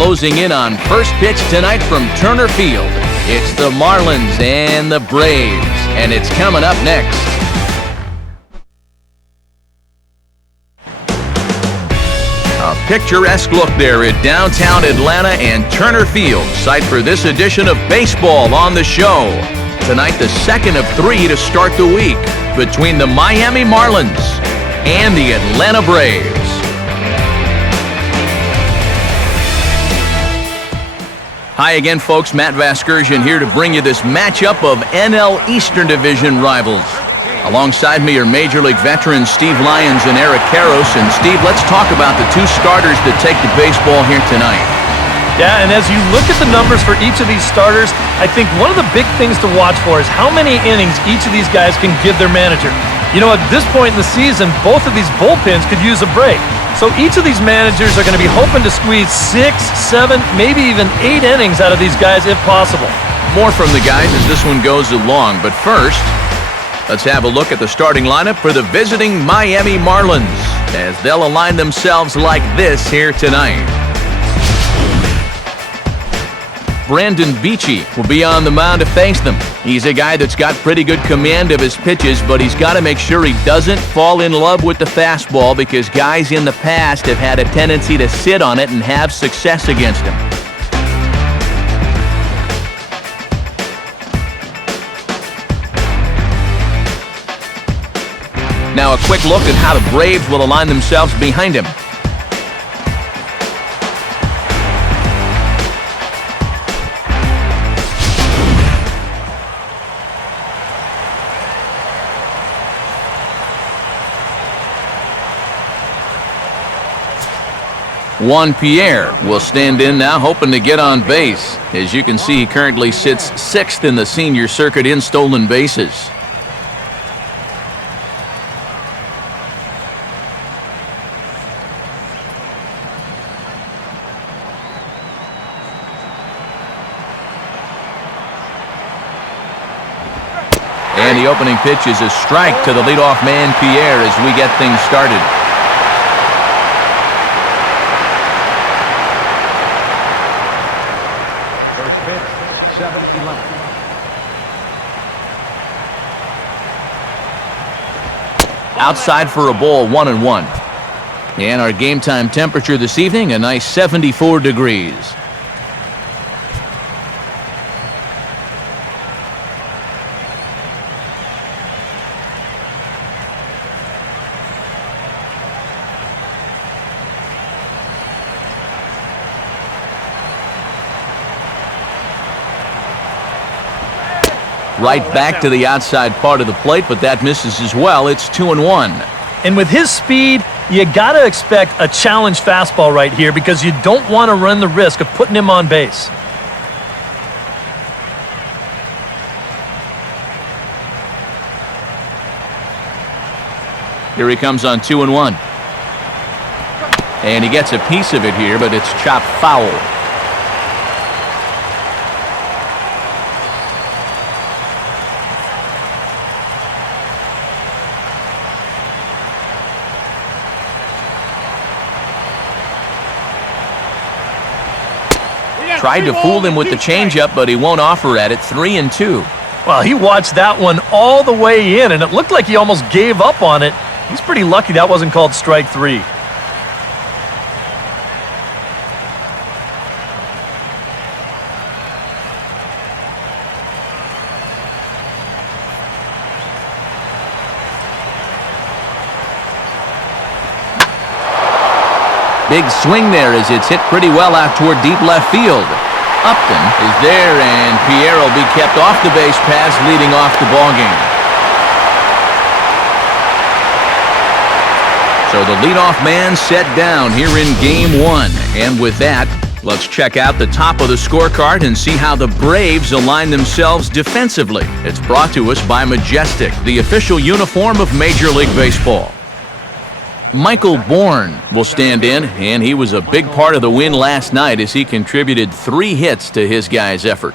closing in on first pitch tonight from Turner Field. It's the Marlins and the Braves, and it's coming up next. A picturesque look there at downtown Atlanta and Turner Field, site for this edition of Baseball on the Show. Tonight, the second of three to start the week between the Miami Marlins and the Atlanta Braves. Hi again, folks. Matt Vasgersian here to bring you this matchup of NL Eastern Division rivals. Alongside me are Major League veterans Steve Lyons and Eric Karros. And Steve, let's talk about the two starters that take the baseball here tonight. Yeah, and as you look at the numbers for each of these starters, I think one of the big things to watch for is how many innings each of these guys can give their manager. You know, at this point in the season, both of these bullpens could use a break. So each of these managers are going to be hoping to squeeze 6, 7, maybe even 8 innings out of these guys if possible. More from the guys as this one goes along. But first, let's have a look at the starting lineup for the visiting Miami Marlins as they'll align themselves like this here tonight. Brandon Beachy will be on the mound to face them. He's a guy that's got pretty good command of his pitches, but he's got to make sure he doesn't fall in love with the fastball because guys in the past have had a tendency to sit on it and have success against him. Now a quick look at how the Braves will align themselves behind him. Juan Pierre will stand in now, hoping to get on base. As you can see, he currently sits 6th in the senior circuit in stolen bases. And the opening pitch is a strike to the leadoff man, Pierre, as we get things started. Outside for a ball, 1-1. And our game time temperature this evening, a nice 74 degrees. Right back to the outside part of the plate, but that misses as well. It's 2-1. And with his speed, you got to expect a challenge fastball right here because you don't want to run the risk of putting him on base. Here he comes on 2-1. And he gets a piece of it here, but it's chopped foul. Tried to fool him with the changeup, but he won't offer at it. 3-2. Well, he watched that one all the way in, and it looked like he almost gave up on it. He's pretty lucky that wasn't called strike 3. Big swing there as it's hit pretty well out toward deep left field. Upton is there, and Pierre will be kept off the base paths, leading off the ballgame. So the leadoff man set down here in Game 1. And with that, let's check out the top of the scorecard and see how the Braves align themselves defensively. It's brought to us by Majestic, the official uniform of Major League Baseball. Michael Bourne will stand in, and he was a big part of the win last night as he contributed 3 hits to his guys' effort.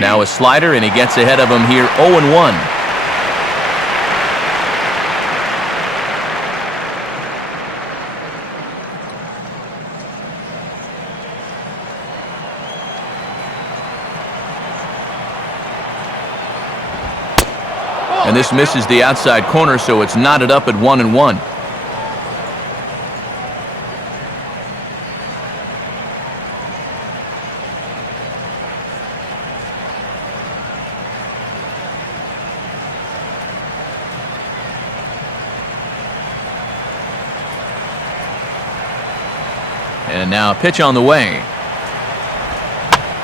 Now a slider, and he gets ahead of him here, 0-1. And this misses the outside corner, so it's knotted up at 1-1. And now a pitch on the way.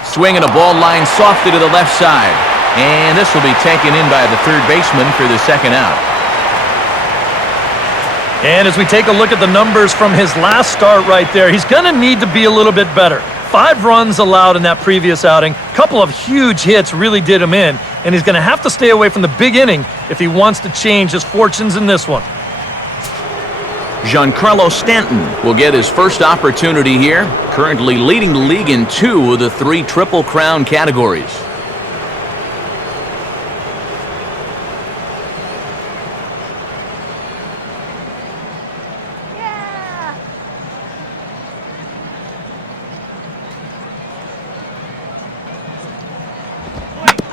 Swing and a ball line softly to the left side. And this will be taken in by the third baseman for the second out. And as we take a look at the numbers from his last start right there, he's going to need to be a little bit better. 5 runs allowed in that previous outing. A couple of huge hits really did him in. And he's going to have to stay away from the big inning if he wants to change his fortunes in this one. Giancarlo Stanton will get his first opportunity here, currently leading the league in 2 of the 3 Triple Crown categories.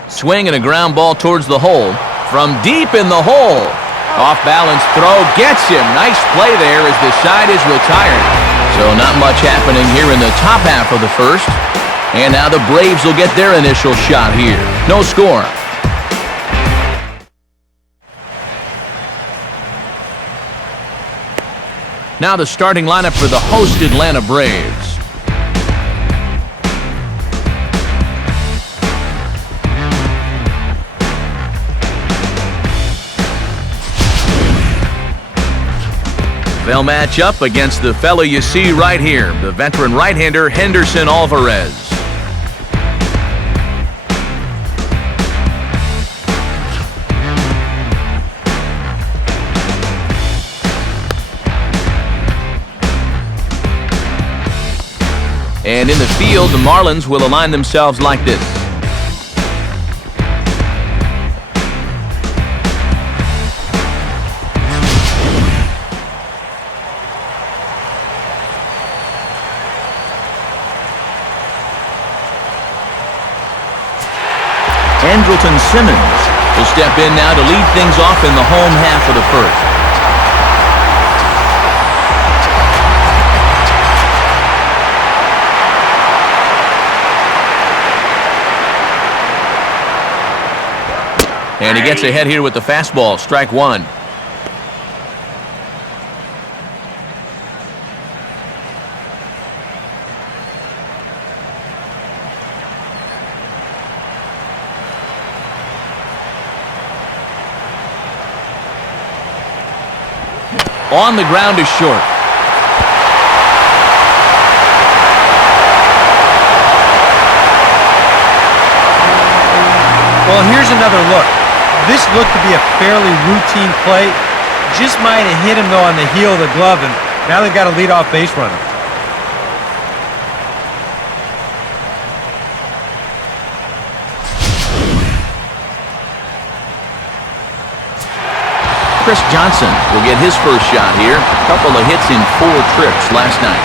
Swing and a ground ball towards the hole. From deep in the hole. Off-balance throw gets him. Nice play there as the side is retired. So not much happening here in the top half of the first. And now the Braves will get their initial shot here. No score. Now the starting lineup for the host Atlanta Braves. They'll match up against the fella you see right here, the veteran right-hander Henderson Alvarez. And in the field, the Marlins will align themselves like this. Andrelton Simmons will step in now to lead things off in the home half of the first. And he gets ahead here with the fastball, strike 1. On the ground is short. Well, here's another look. This looked to be a fairly routine play. Just might have hit him, though, on the heel of the glove, and now they've got a leadoff base runner. Chris Johnson will get his first shot here. A couple of hits in 4 trips last night.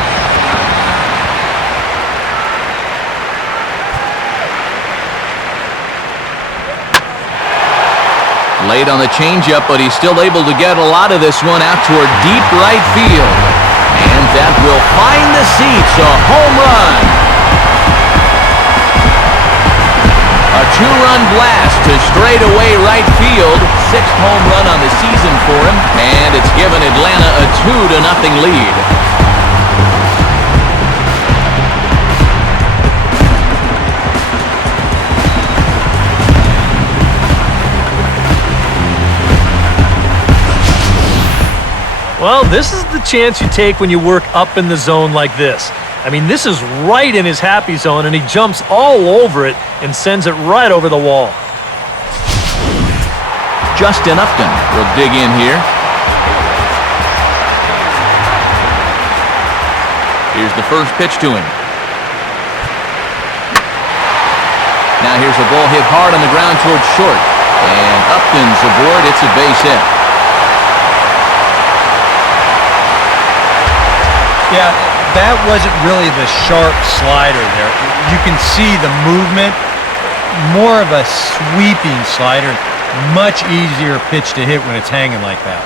Late on the changeup, but he's still able to get a lot of this one out toward deep right field. And that will find the seats. A home run. A 2-run blast to straightaway right field. 6th home run on the season for him. And it's given Atlanta a 2-0 lead. Well, this is the chance you take when you work up in the zone like this. I mean, this is right in his happy zone, and he jumps all over it and sends it right over the wall. Justin Upton will dig in here. Here's the first pitch to him. Now here's a ball hit hard on the ground towards short. And Upton's aboard. It's a base hit. Yeah, that wasn't really the sharp slider there. You can see the movement, more of a sweeping slider. Much easier pitch to hit when it's hanging like that.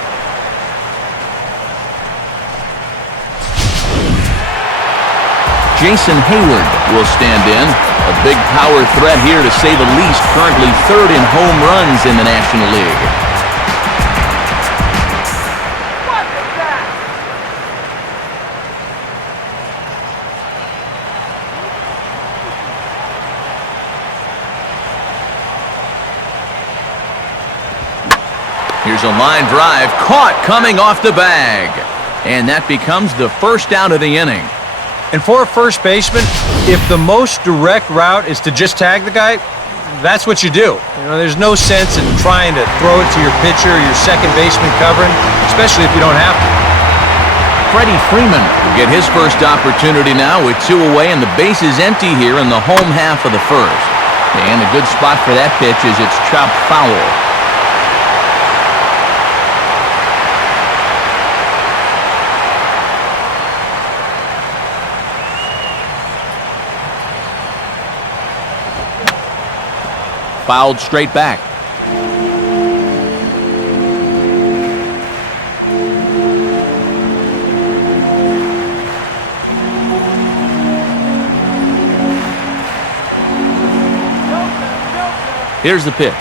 Jason Hayward will stand in. A big power threat here to say the least. Currently third in home runs in the National League. What is that? Here's a line drive caught coming off the bag. And that becomes the first out of the inning. And for a first baseman, if the most direct route is to just tag the guy, that's what you do. You know, there's no sense in trying to throw it to your pitcher or your second baseman covering, especially if you don't have to. Freddie Freeman will get his first opportunity now with 2 away, and the base is empty here in the home half of the first. And a good spot for that pitch is it's chopped foul. Fouled straight back. Here's the pitch.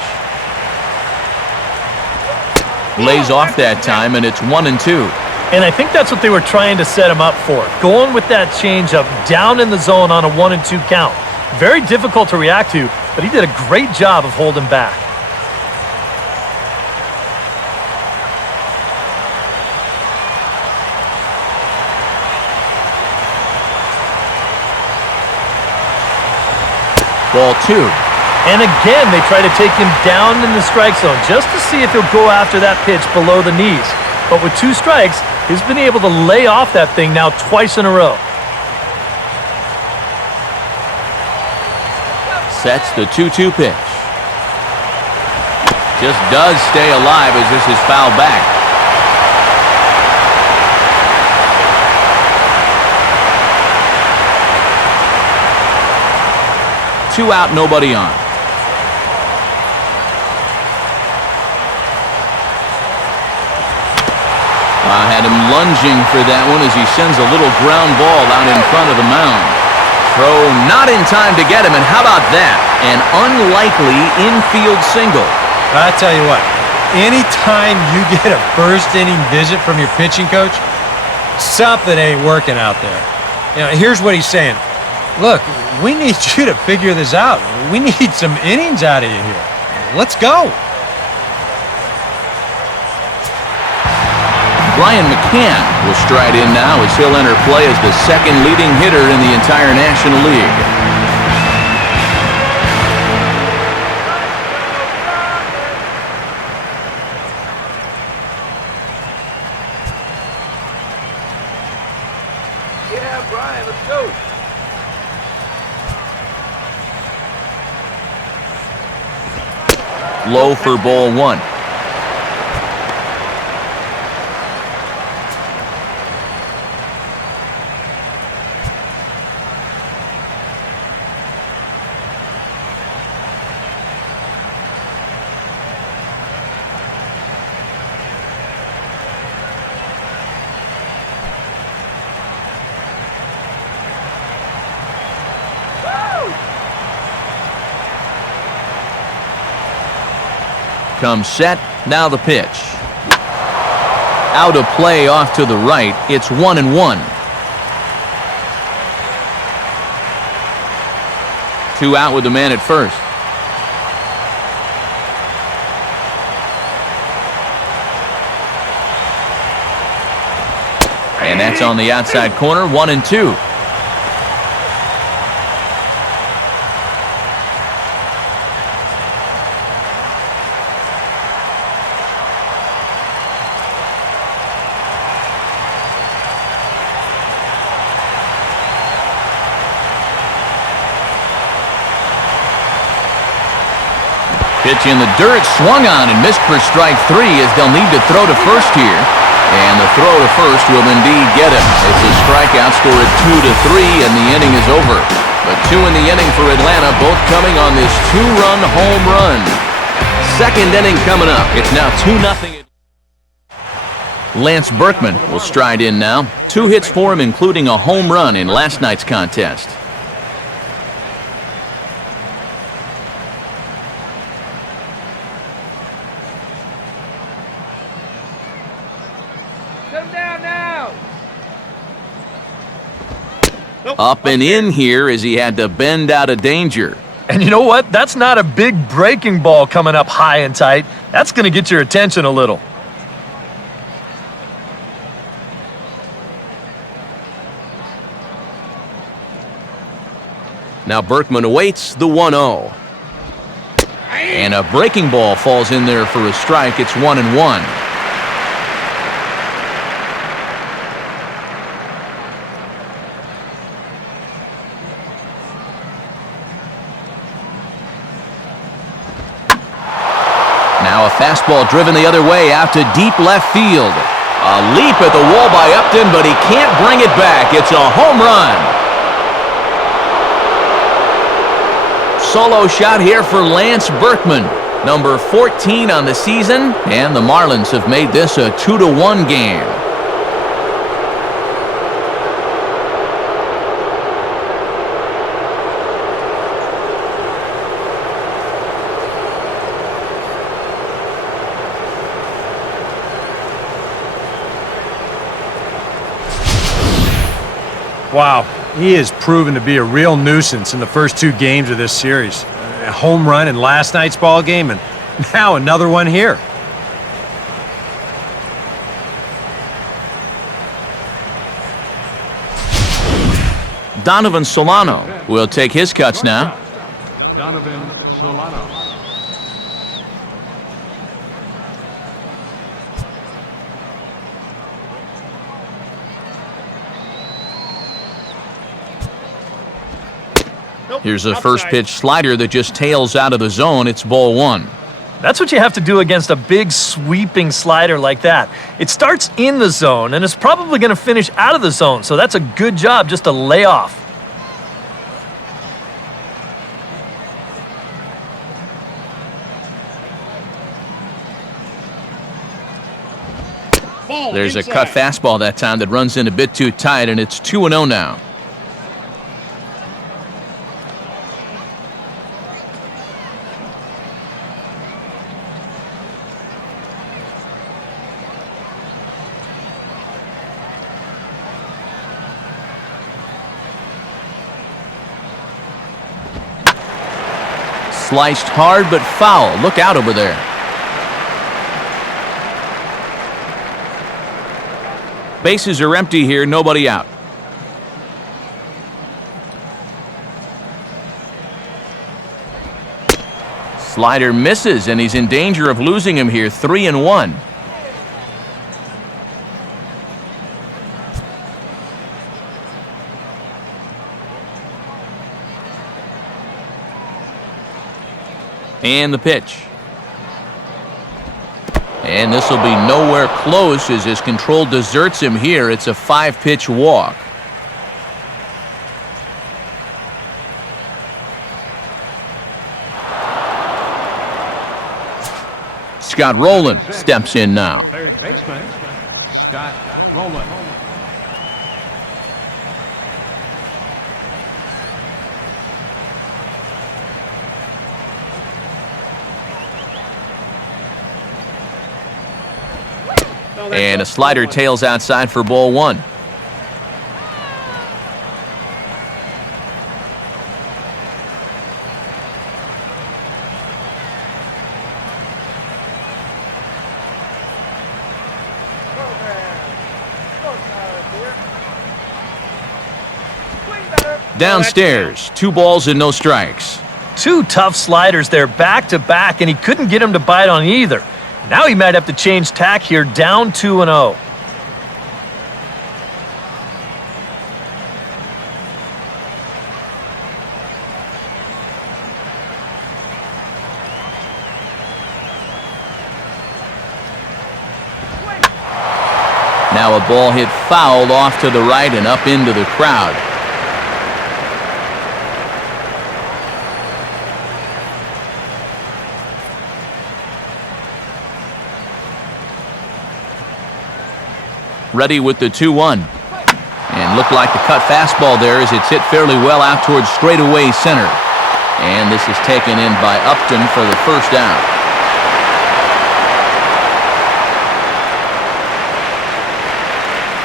Lays off that time, and it's 1-2. And I think that's what they were trying to set him up for. Going with that changeup down in the zone on a 1-2 count. Very difficult to react to, but he did a great job of holding back. Ball 2. And again, they try to take him down in the strike zone just to see if he'll go after that pitch below the knees. But with 2 strikes, he's been able to lay off that thing now twice in a row. Sets the 2-2 pitch. Just does stay alive as this is fouled back. Two out, nobody on. Had him lunging for that one as he sends a little ground ball out in front of the mound. Throw not in time to get him, and how about that? An unlikely infield single. I tell you what, anytime you get a first inning visit from your pitching coach, something ain't working out there. You know, here's what he's saying. Look, we need you to figure this out. We need some innings out of you here. Let's go. Brian McCann will stride in now as he'll enter play as the second leading hitter in the entire National League. Yeah, Brian, let's go. Low for ball 1. Comes set, now the pitch. Out of play off to the right, it's 1-1. 2 out with the man at first. And that's on the outside corner, 1-2. Pitch in the dirt, swung on and missed for strike 3 as they'll need to throw to first here. And the throw to first will indeed get him. It's a strikeout, score at 2-3, and the inning is over. But 2 in the inning for Atlanta, both coming on this 2-run home run. second inning coming up. It's now 2-0. Lance Berkman will stride in now. 2 hits for him, including a home run in last night's contest. Come down now. Up and in here as he had to bend out of danger. And you know what? That's not a big breaking ball coming up high and tight. That's going to get your attention a little. Now Berkman awaits the 1-0. And a breaking ball falls in there for a strike. It's 1-1. Now a fastball driven the other way out to deep left field. A leap at the wall by Upton, but he can't bring it back. It's a home run. Solo shot here for Lance Berkman, number 14 on the season, and the Marlins have made this a 2-1 game. Wow, he has proven to be a real nuisance in the first 2 games of this series. A home run in last night's ball game, and now another one here. Donovan Solano will take his cuts now. Donovan Solano. Here's a first pitch slider that just tails out of the zone. It's ball 1. That's what you have to do against a big sweeping slider like that. It starts in the zone, and it's probably going to finish out of the zone, so that's a good job just to lay off. There's a cut fastball that time that runs in a bit too tight, and it's 2-0 now. Sliced hard but foul. Look out over there. Bases are empty here, nobody out. Slider misses, and he's in danger of losing him here. 3-1. And the pitch. And this will be nowhere close as his control deserts him here. It's a 5-pitch walk. Scott Rowland steps in now. Third baseman, Scott Rowland. And a slider tails outside for ball 1. Downstairs, 2 balls and no strikes. 2 tough sliders there back to back, and he couldn't get him to bite on either. Now he might have to change tack here, down 2-0. Now a ball hit foul off to the right and up into the crowd. ready with the 2-1. And looked like the cut fastball there as it's hit fairly well out towards straightaway center. And this is taken in by Upton for the first out.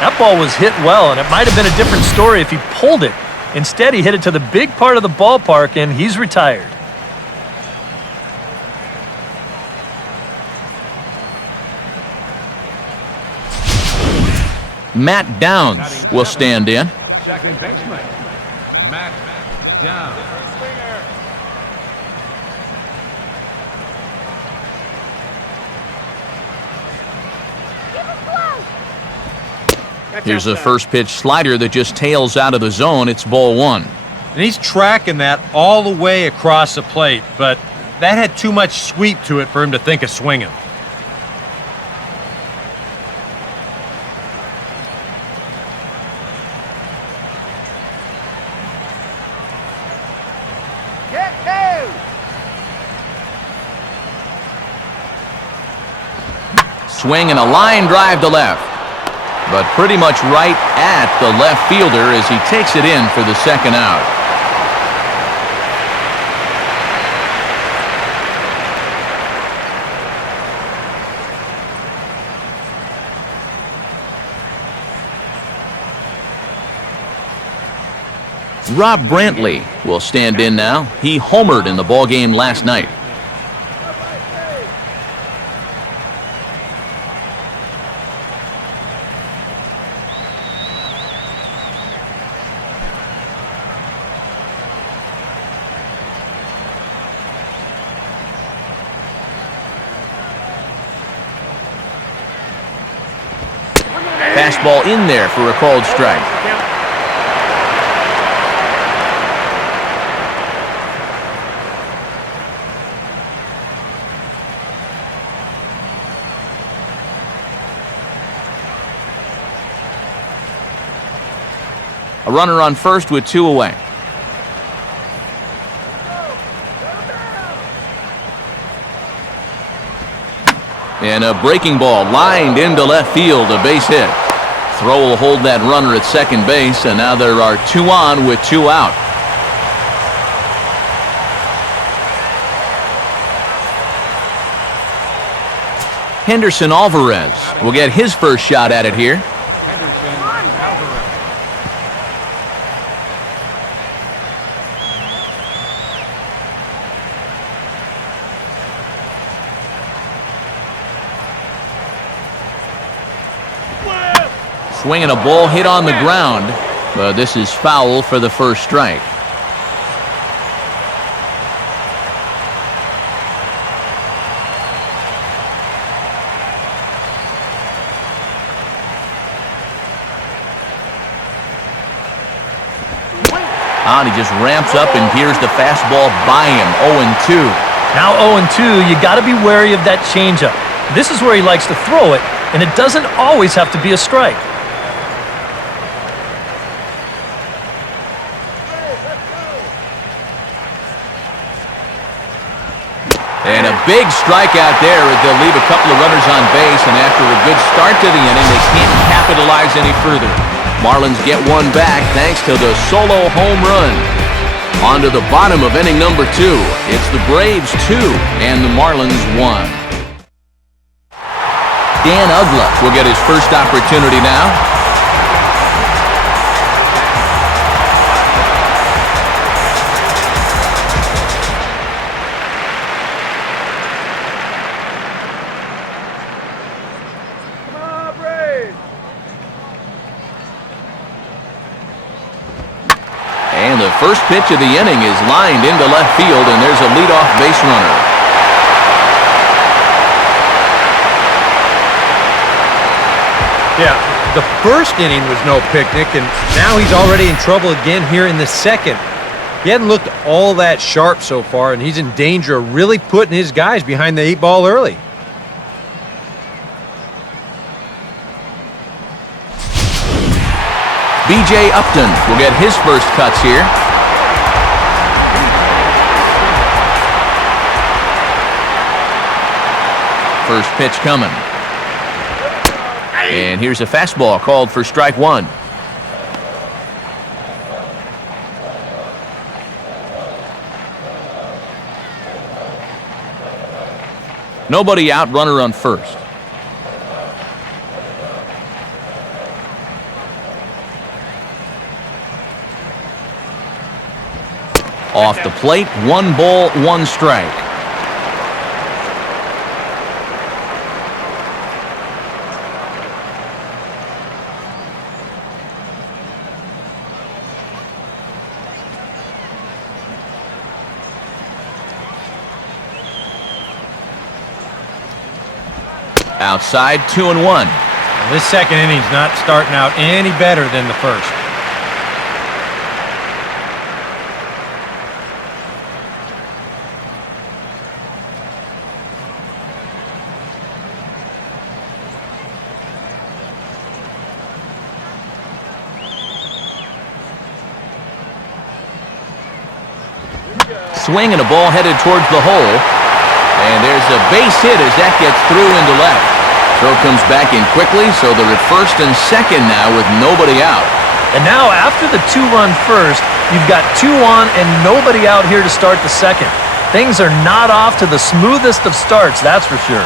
That ball was hit well, and it might have been a different story if he pulled it. Instead, he hit it to the big part of the ballpark, and he's retired. Matt Downs will stand in. Second baseman, Matt Downs. Here's a first pitch slider that just tails out of the zone. It's ball 1. And he's tracking that all the way across the plate, but that had too much sweep to it for him to think of swinging. Get two. Swing and a line drive to left. But pretty much right at the left fielder as he takes it in for the second out. Rob Brantley will stand in now. He homered in the ballgame last night. Fastball in there for a called strike. A runner on first with 2 away. And a breaking ball lined into left field, a base hit. Throw will hold that runner at second base, and now there are 2 on with 2 out. Henderson Alvarez will get his first shot at it here. Henderson Alvarez. Swinging a ball hit on the ground, but this is foul for the first strike. And he just ramps up and here's the fastball by him, 0-2. Now 0-2, you got to be wary of that changeup. This is where he likes to throw it, and it doesn't always have to be a strike. And a big strikeout there. They'll leave a couple of runners on base, and after a good start to the inning, they can't capitalize any further. Marlins get one back thanks to the solo home run. On to the bottom of inning number 2. It's the Braves 2 and the Marlins 1. Dan Uggla will get his first opportunity now. And the first pitch of the inning is lined into left field, and there's a leadoff base runner. Yeah, the first inning was no picnic, and now he's already in trouble again here in the second. He hadn't looked all that sharp so far, and he's in danger of really putting his guys behind the 8 ball early. B.J. Upton will get his first cuts here. First pitch coming. And here's a fastball called for strike one. Nobody out, runner on first. Off the plate, 1 ball, 1 strike. Outside, 2-1. This second inning's not starting out any better than the first. Swing and a ball headed towards the hole. And there's a base hit as that gets through into left. Throw comes back in quickly, so they're at first and second now with nobody out. And now after the 2-run first, you've got 2 on and nobody out here to start the second. Things are not off to the smoothest of starts, that's for sure.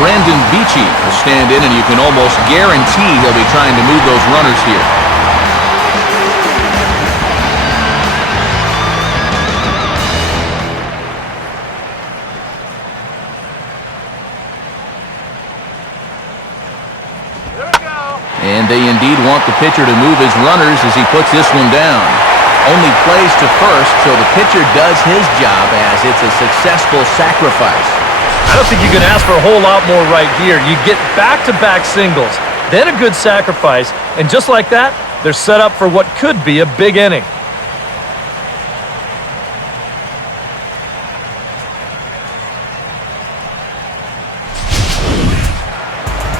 Brandon Beachy will stand in, and you can almost guarantee he'll be trying to move those runners here. And they indeed want the pitcher to move his runners as he puts this one down. Only plays to first, so the pitcher does his job as it's a successful sacrifice. I don't think you can ask for a whole lot more right here. You get back-to-back singles, then a good sacrifice, and just like that, they're set up for what could be a big inning.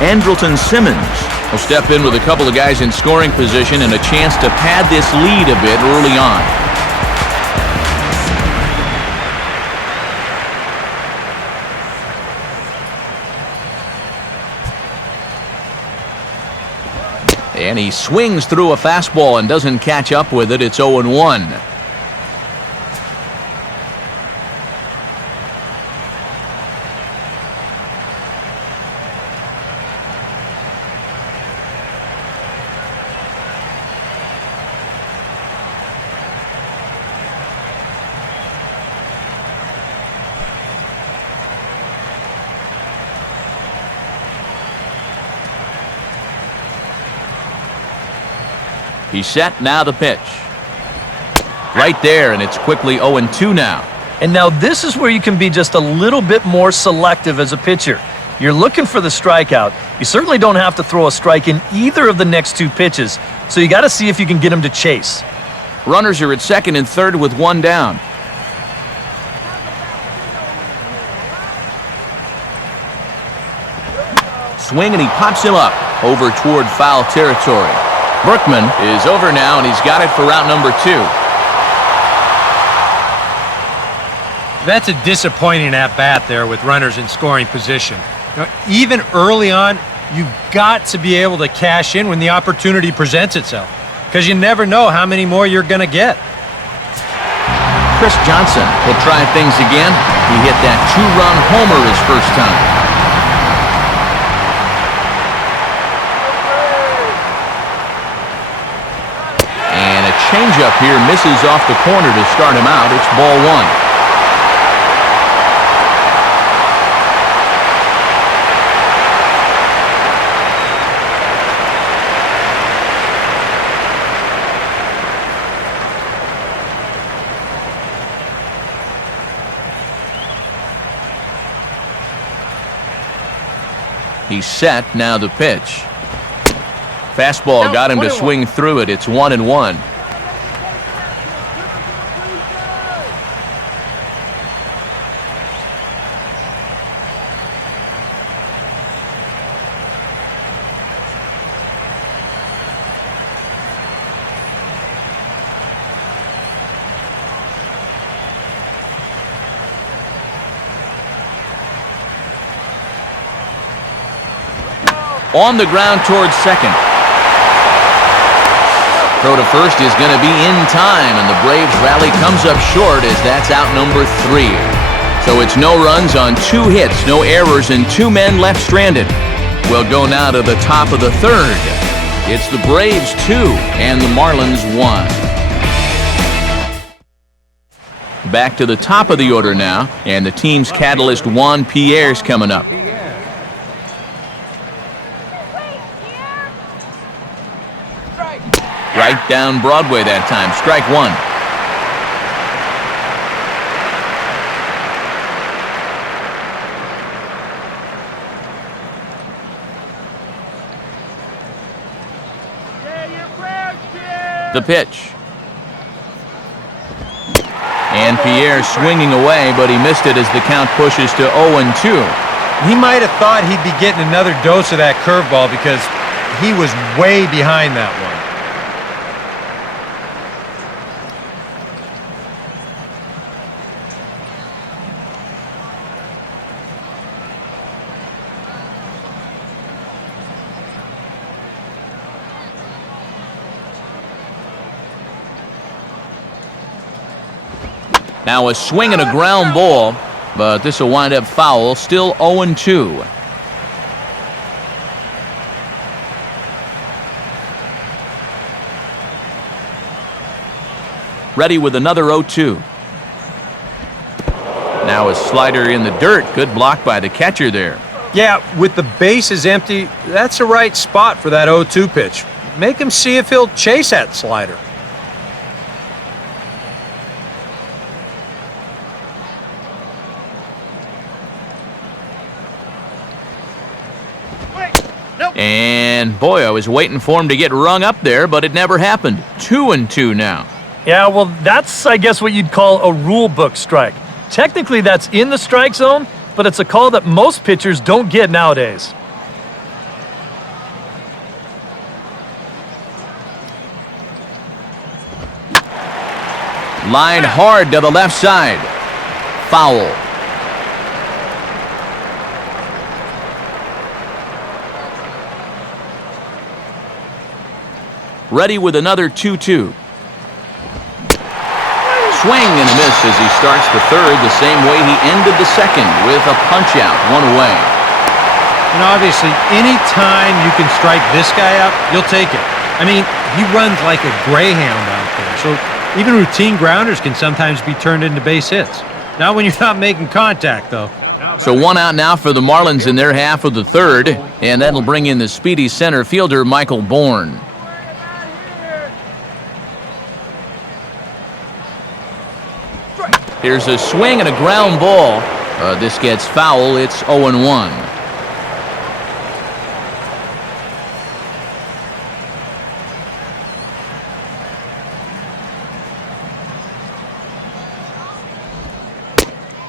Andrelton Simmons will step in with a couple of guys in scoring position and a chance to pad this lead a bit early on. And he swings through a fastball and doesn't catch up with it. It's 0-1. He's set, now the pitch. Right there, and it's quickly 0-2 now. And now this is where you can be just a little bit more selective as a pitcher. You're looking for the strikeout. You certainly don't have to throw a strike in either of the next 2 pitches, so you got to see if you can get him to chase. Runners are at second and third with 1 down. Swing, and he pops him up over toward foul territory. Berkman is over now, and he's got it for route number 2. That's a disappointing at-bat there with runners in scoring position. You know, even early on, you've got to be able to cash in when the opportunity presents itself, because you never know how many more you're going to get. Chris Johnson will try things again. He hit that 2-run homer his first time. Changeup here misses off the corner to start him out. It's ball 1. He's set, now the pitch. Fastball got him to swing through it. It's 1-1. On the ground towards second. Throw to first is going to be in time, and the Braves rally comes up short as that's out number 3. So it's no runs on 2 hits, no errors, and 2 men left stranded. We'll go now to the top of the third. It's the Braves 2 and the Marlins 1. Back to the top of the order now, and the team's catalyst Juan Pierre's coming up. Right down Broadway that time. Strike 1. The pitch. And Pierre swinging away, but he missed it as the count pushes to 0-2. He might have thought he'd be getting another dose of that curveball because he was way behind that one. Now a swing and a ground ball, but this will wind up foul, still 0-2. Ready with another 0-2. Now a slider in the dirt. Good block by the catcher there. Yeah, with the bases empty, that's the right spot for that 0-2 pitch. Make him see if he'll chase that slider. And boy, I was waiting for him to get rung up there, but it never happened. 2-2 now. Yeah, well, that's, I guess, what you'd call a rule book strike. Technically, that's in the strike zone, but it's a call that most pitchers don't get nowadays. Line hard to the left side. Foul. Ready with another 2-2. Swing and a miss as he starts the third the same way he ended the second with a punch-out, 1 away. And obviously, any time you can strike this guy out, you'll take it. I mean, he runs like a greyhound out there, so even routine grounders can sometimes be turned into base hits. Not when you're not making contact, though. So 1 out now for the Marlins in their half of the third, and that'll bring in the speedy center fielder, Michael Bourne. Here's a swing and a ground ball. This gets foul. It's 0-1.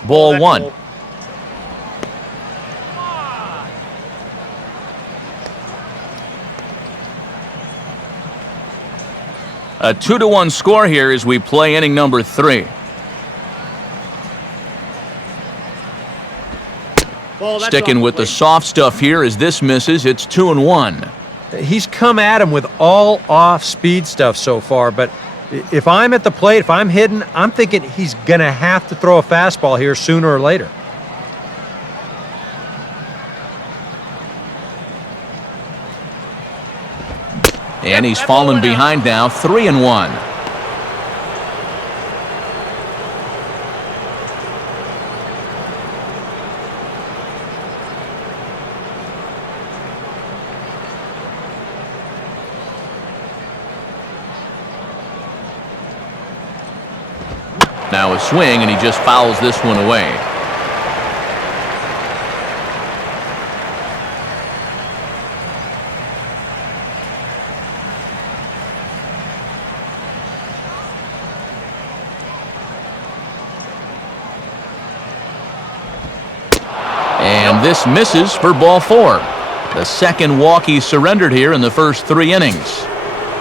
Ball 1. A 2-1 score here as we play inning number 3. Sticking with the soft stuff here as this misses. It's 2-1. He's come at him with all off-speed stuff so far, but if I'm at the plate, if I'm hitting, I'm thinking he's going to have to throw a fastball here sooner or later. And he's fallen behind now, 3-1. Now a swing, and he just fouls this one away. And this misses for ball 4. The second walk he surrendered here in the first 3 innings.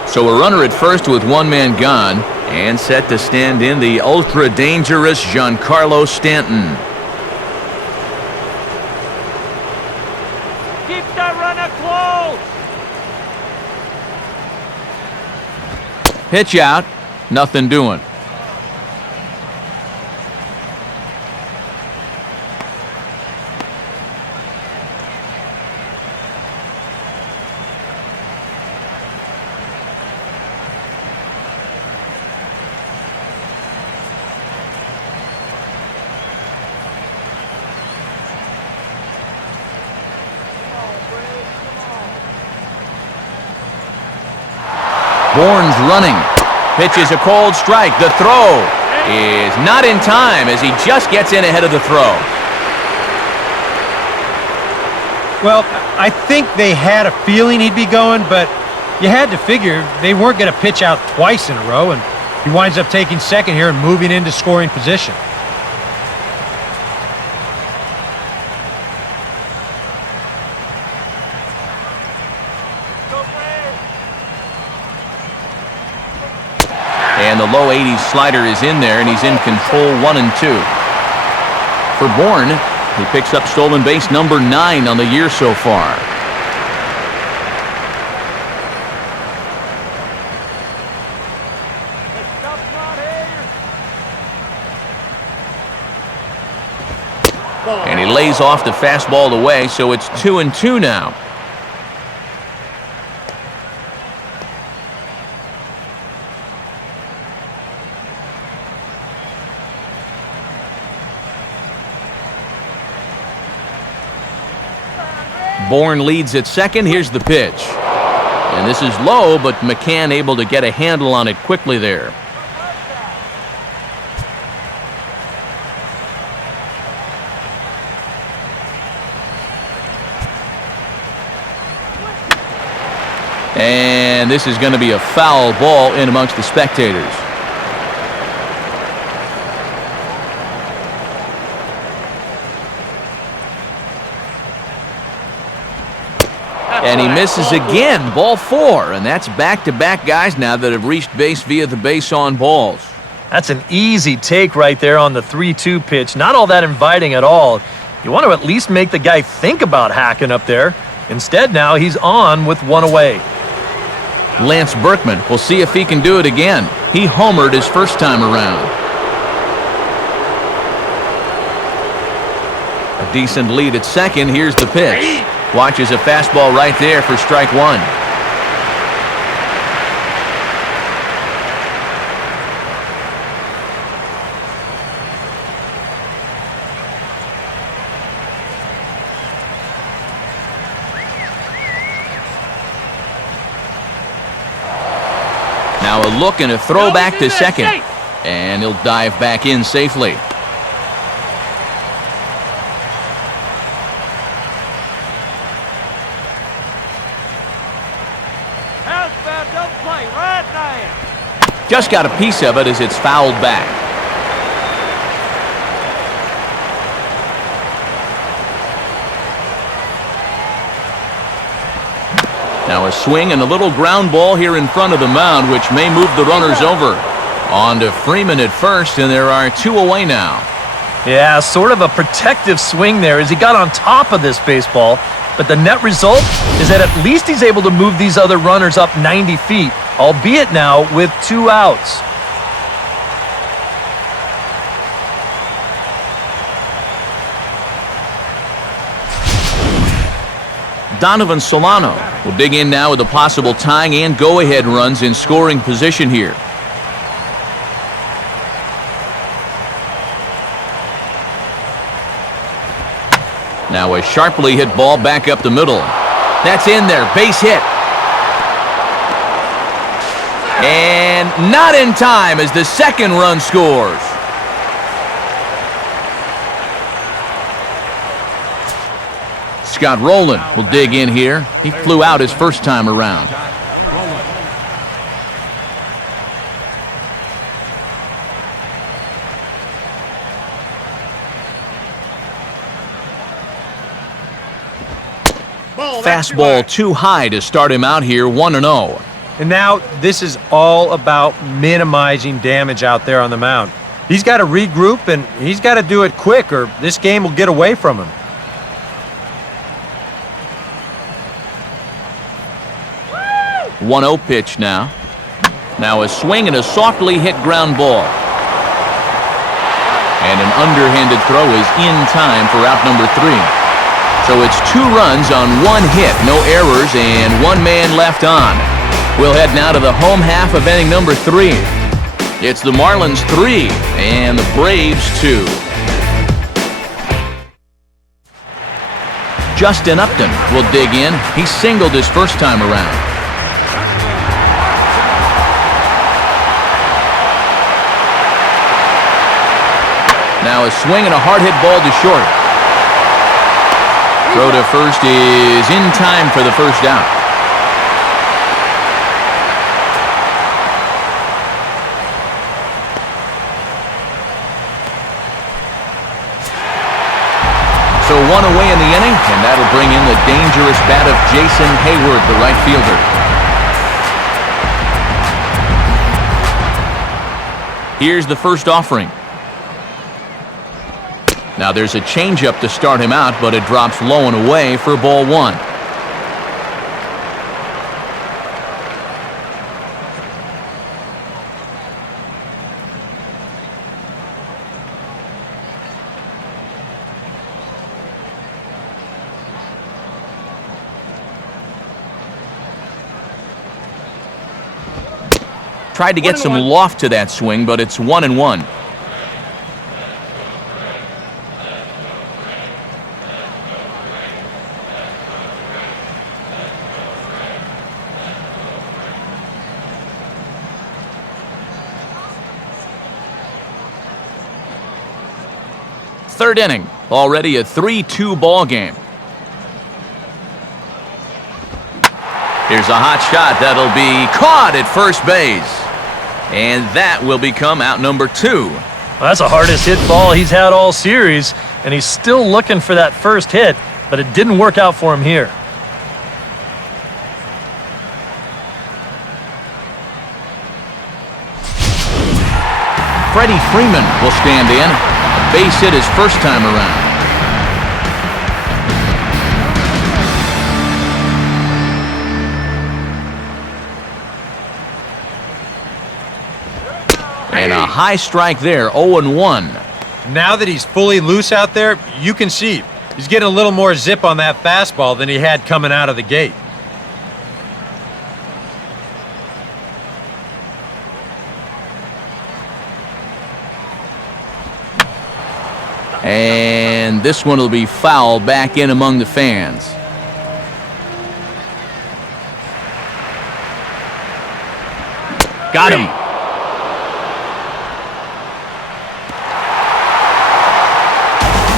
So a runner at first with 1 man gone. And set to stand in the ultra-dangerous Giancarlo Stanton. Keep that runner close. Pitch out. Nothing doing. Bourne's running. Pitches a cold strike. The throw is not in time as he just gets in ahead of the throw. Well, I think they had a feeling he'd be going, but you had to figure they weren't going to pitch out twice in a row, and he winds up taking second here and moving into scoring position. And the low 80s slider is in there, and he's in control 1-2. For Bourne, he picks up stolen base number 9 on the year so far. And he lays off the fastball away, so it's 2-2 now. Bourne leads at second. Here's the pitch. And this is low, but McCann able to get a handle on it quickly there. And this is going to be a foul ball in amongst the spectators. And he misses again, ball 4, and that's back-to-back guys now that have reached base via the base on balls. That's an easy take right there on the 3-2 pitch. Not all that inviting at all. You want to at least make the guy think about hacking up there. Instead now he's on with one away. Lance Berkman will see if he can do it again. He homered his first time around. A decent lead at second. Here's the pitch. Watches a fastball right there for strike 1. Now a look and a throw back to second. And he'll dive back in safely. Just got a piece of it as it's fouled back. Now a swing and a little ground ball here in front of the mound, which may move the runners over. On to Freeman at first, and there are 2 away now. Yeah, sort of a protective swing there as he got on top of this baseball. But the net result is that at least he's able to move these other runners up 90 feet, albeit now with 2 outs. Donovan Solano will dig in now with a possible tying and go-ahead runs in scoring position here. Now a sharply hit ball back up the middle. That's in there, base hit. And not in time as the second run scores. Scott Rowland will dig in here. He flew out his first time around. Fastball too high to start him out here, 1-0. And now this is all about minimizing damage out there on the mound. He's got to regroup, and he's got to do it quick, or this game will get away from him. 1-0 pitch now. Now a swing and a softly hit ground ball. And an underhanded throw is in time for out number 3. So it's 2 runs on 1 hit, no errors, and 1 man left on. We'll head now to the home half of inning number 3. It's the Marlins 3 and the Braves 2. Justin Upton will dig in. He singled his first time around. Now a swing and a hard hit ball to short. Throw to first is in time for the first out. So 1 away in the inning, and that'll bring in the dangerous bat of Jason Hayward, the right fielder. Here's the first offering. Now there's a changeup to start him out, but it drops low and away for ball 1. Tried to get some loft to that swing, but it's 1-1. Third inning, already a 3-2 ball game. Here's a hot shot that'll be caught at first base. And that will become out number 2. Well, that's the hardest hit ball he's had all series, and he's still looking for that first hit, but it didn't work out for him here. Freddie Freeman will stand in. A base hit his first time around. And a high strike there, 0-1. Now that he's fully loose out there, you can see he's getting a little more zip on that fastball than he had coming out of the gate. And this one will be foul back in among the fans. Got him.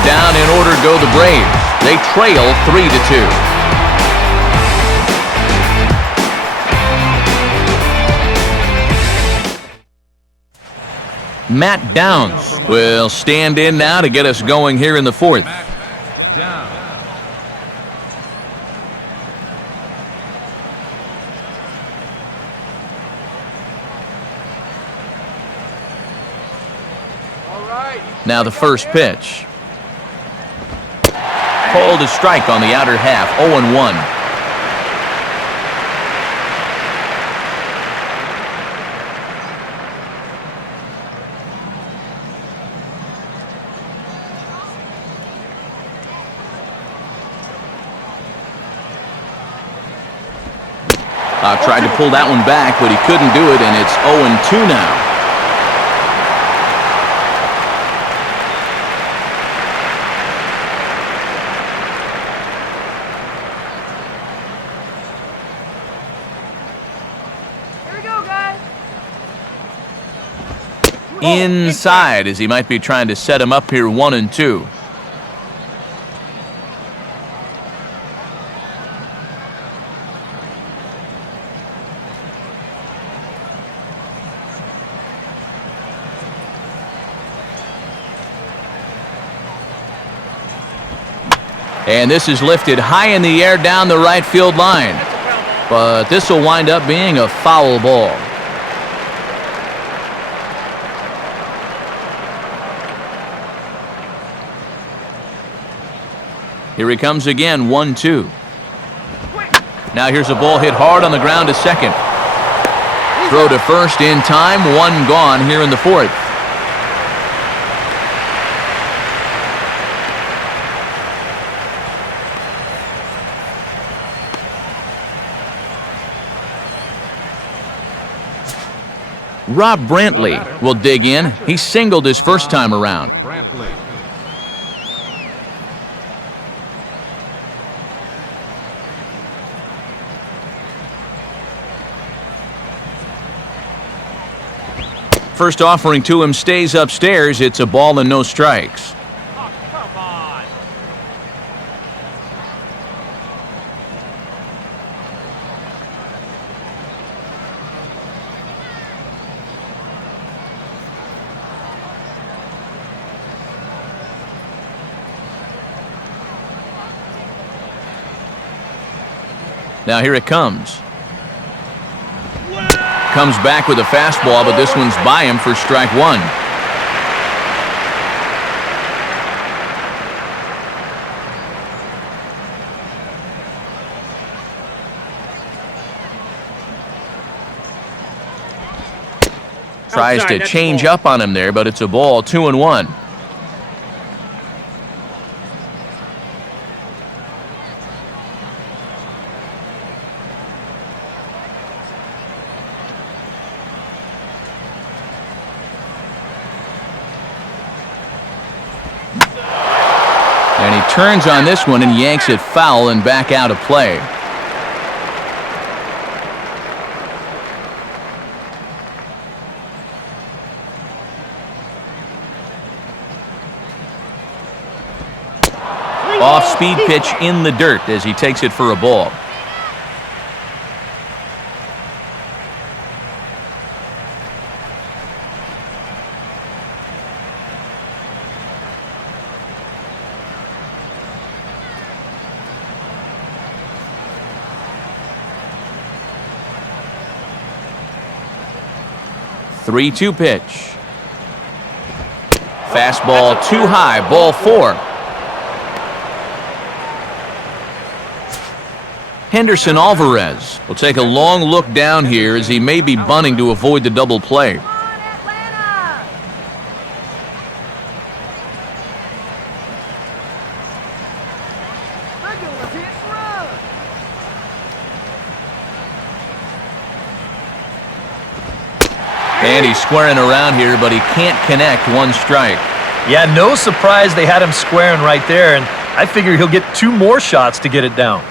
Down in order go the Braves. They trail 3-2. Matt Downs will stand in now to get us going here in the 4th. Down. All right. Now the first pitch. Called a strike on the outer half, 0-1. Tried to pull that one back, but he couldn't do it, and it's 0-2 now. Here we go, guys. Inside, as he might be trying to set him up here, 1-2. And this is lifted high in the air down the right field line. But this will wind up being a foul ball. Here he comes again, 1-2. Now here's a ball hit hard on the ground to second. Throw to first in time. One gone here in the fourth. Rob Brantley will dig in. He singled his first time around. Brantley. First offering to him stays upstairs. It's a ball and no strikes. Oh, come on. Now here it comes. Comes back with a fastball, but this one's by him for strike one. Tries to change up on him there, but it's a ball, 2-1. And he turns on this one and yanks it foul and back out of play. Off-speed pitch in the dirt as he takes it for a ball. Three-two pitch. Fastball too high, ball four. Henderson Alvarez will take a long look down here as he may be bunting to avoid the double play. Come on, Atlanta. Regular hit run. And he's squaring around here, but he can't connect. One strike. Yeah, no surprise they had him squaring right there, and I figure he'll get two more shots to get it down.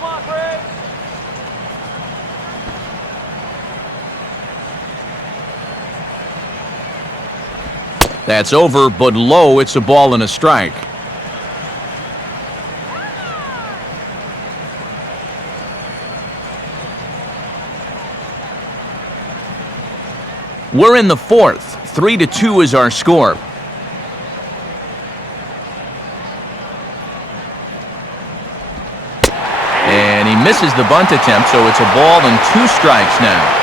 Come on, Greg. That's over, but low. It's a ball and a strike. We're in the fourth. 3-2 is our score. And he misses the bunt attempt, so it's a ball and two strikes now.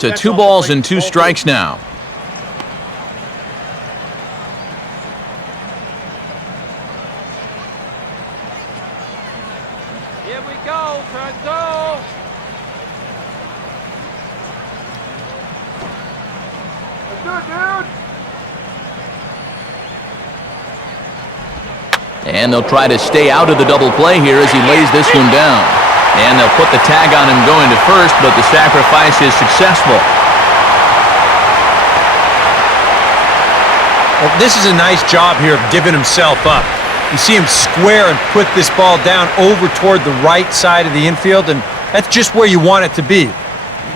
To 2 balls and 2 strikes now. Here we go, Toronto. Let's do it, dude. And they'll try to stay out of the double play here as he lays this one down. And they'll put the tag on him going to first, but the sacrifice is successful. Well, this is a nice job here of giving himself up. You see him square and put this ball down over toward the right side of the infield, and that's just where you want it to be.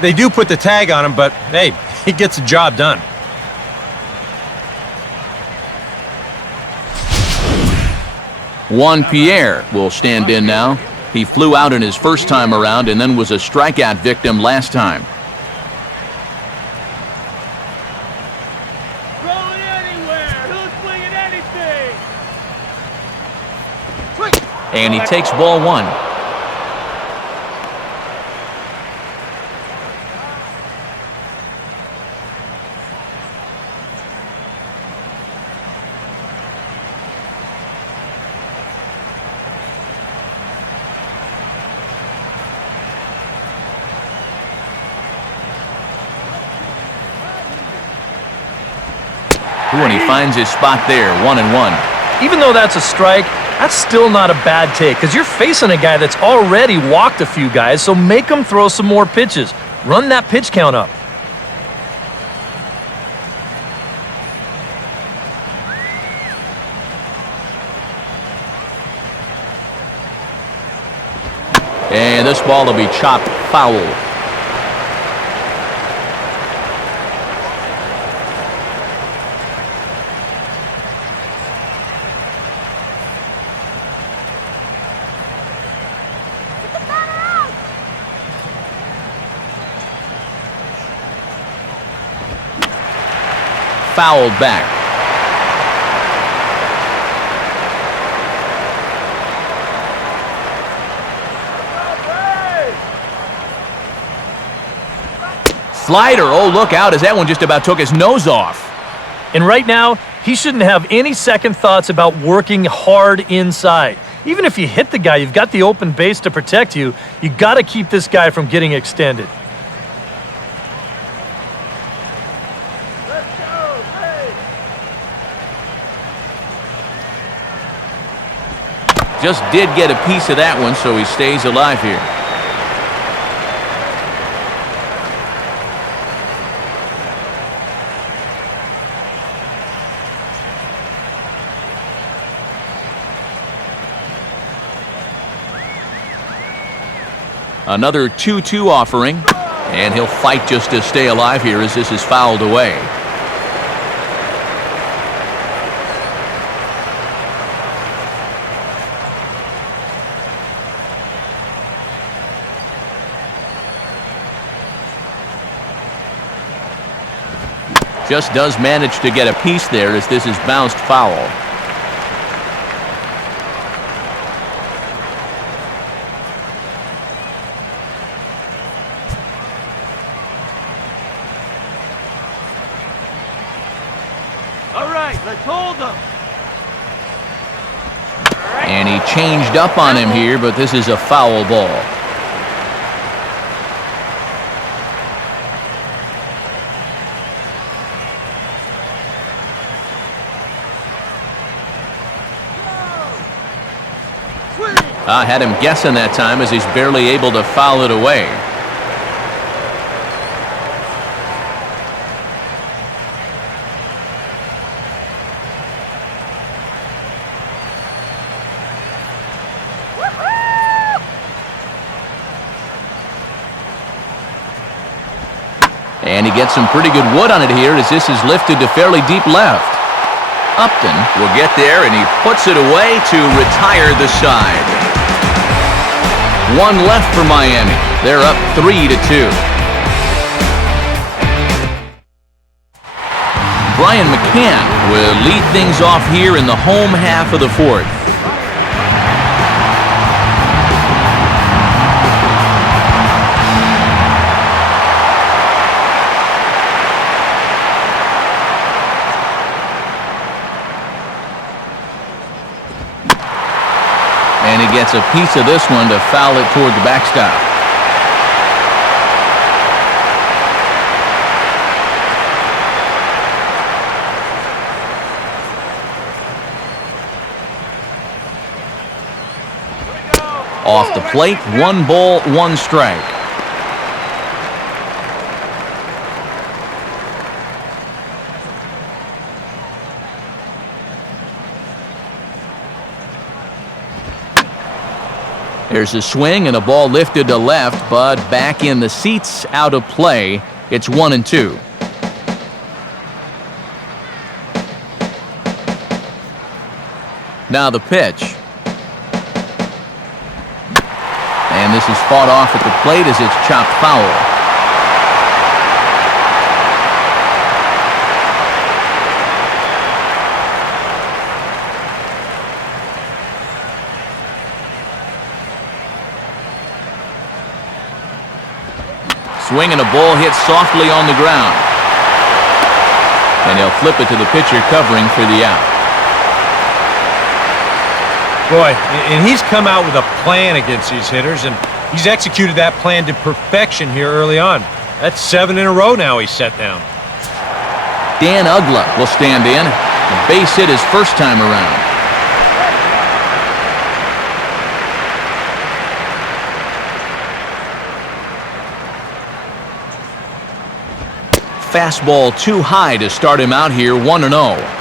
They do put the tag on him, but hey, he gets the job done. Juan Pierre will stand in now. He flew out in his first time around and then was a strikeout victim last time. Throw it anywhere. Who's swinging anything? And he takes ball one. And he finds his spot there, 1-1. Even though that's a strike, that's still not a bad take because you're facing a guy that's already walked a few guys, so make him throw some more pitches. Run that pitch count up. And this ball will be chopped foul. Fouled back. Slider. Oh, look out as that one just about took his nose off. And right now, he shouldn't have any second thoughts about working hard inside. Even if you hit the guy, you've got the open base to protect you. You got to keep this guy from getting extended. Just did get a piece of that one, so he stays alive here. Another 2-2 offering, and he'll fight just to stay alive here as this is fouled away. Just does manage to get a piece there as this is bounced foul. All right, let's hold them. And he changed up on him here, but this is a foul ball. I had him guessing that time as he's barely able to foul it away. And he gets some pretty good wood on it here as this is lifted to fairly deep left. Upton will get there, and he puts it away to retire the side. One left for Miami. They're up 3-2. Brian McCann will lead things off here in the home half of the fourth. And he gets a piece of this one to foul it toward the backstop. Off the plate, 1 ball, 1 strike. There's a swing and a ball lifted to left, but back in the seats, out of play. It's 1-2. Now the pitch. And this is fought off at the plate as it's chopped foul. Swing and a ball hit softly on the ground. And he'll flip it to the pitcher covering for the out. Boy, and he's come out with a plan against these hitters, and he's executed that plan to perfection here early on. That's 7 in a row now he's set down. Dan Ugla will stand in. The base hit his first time around. Fastball too high to start him out here, 1-0.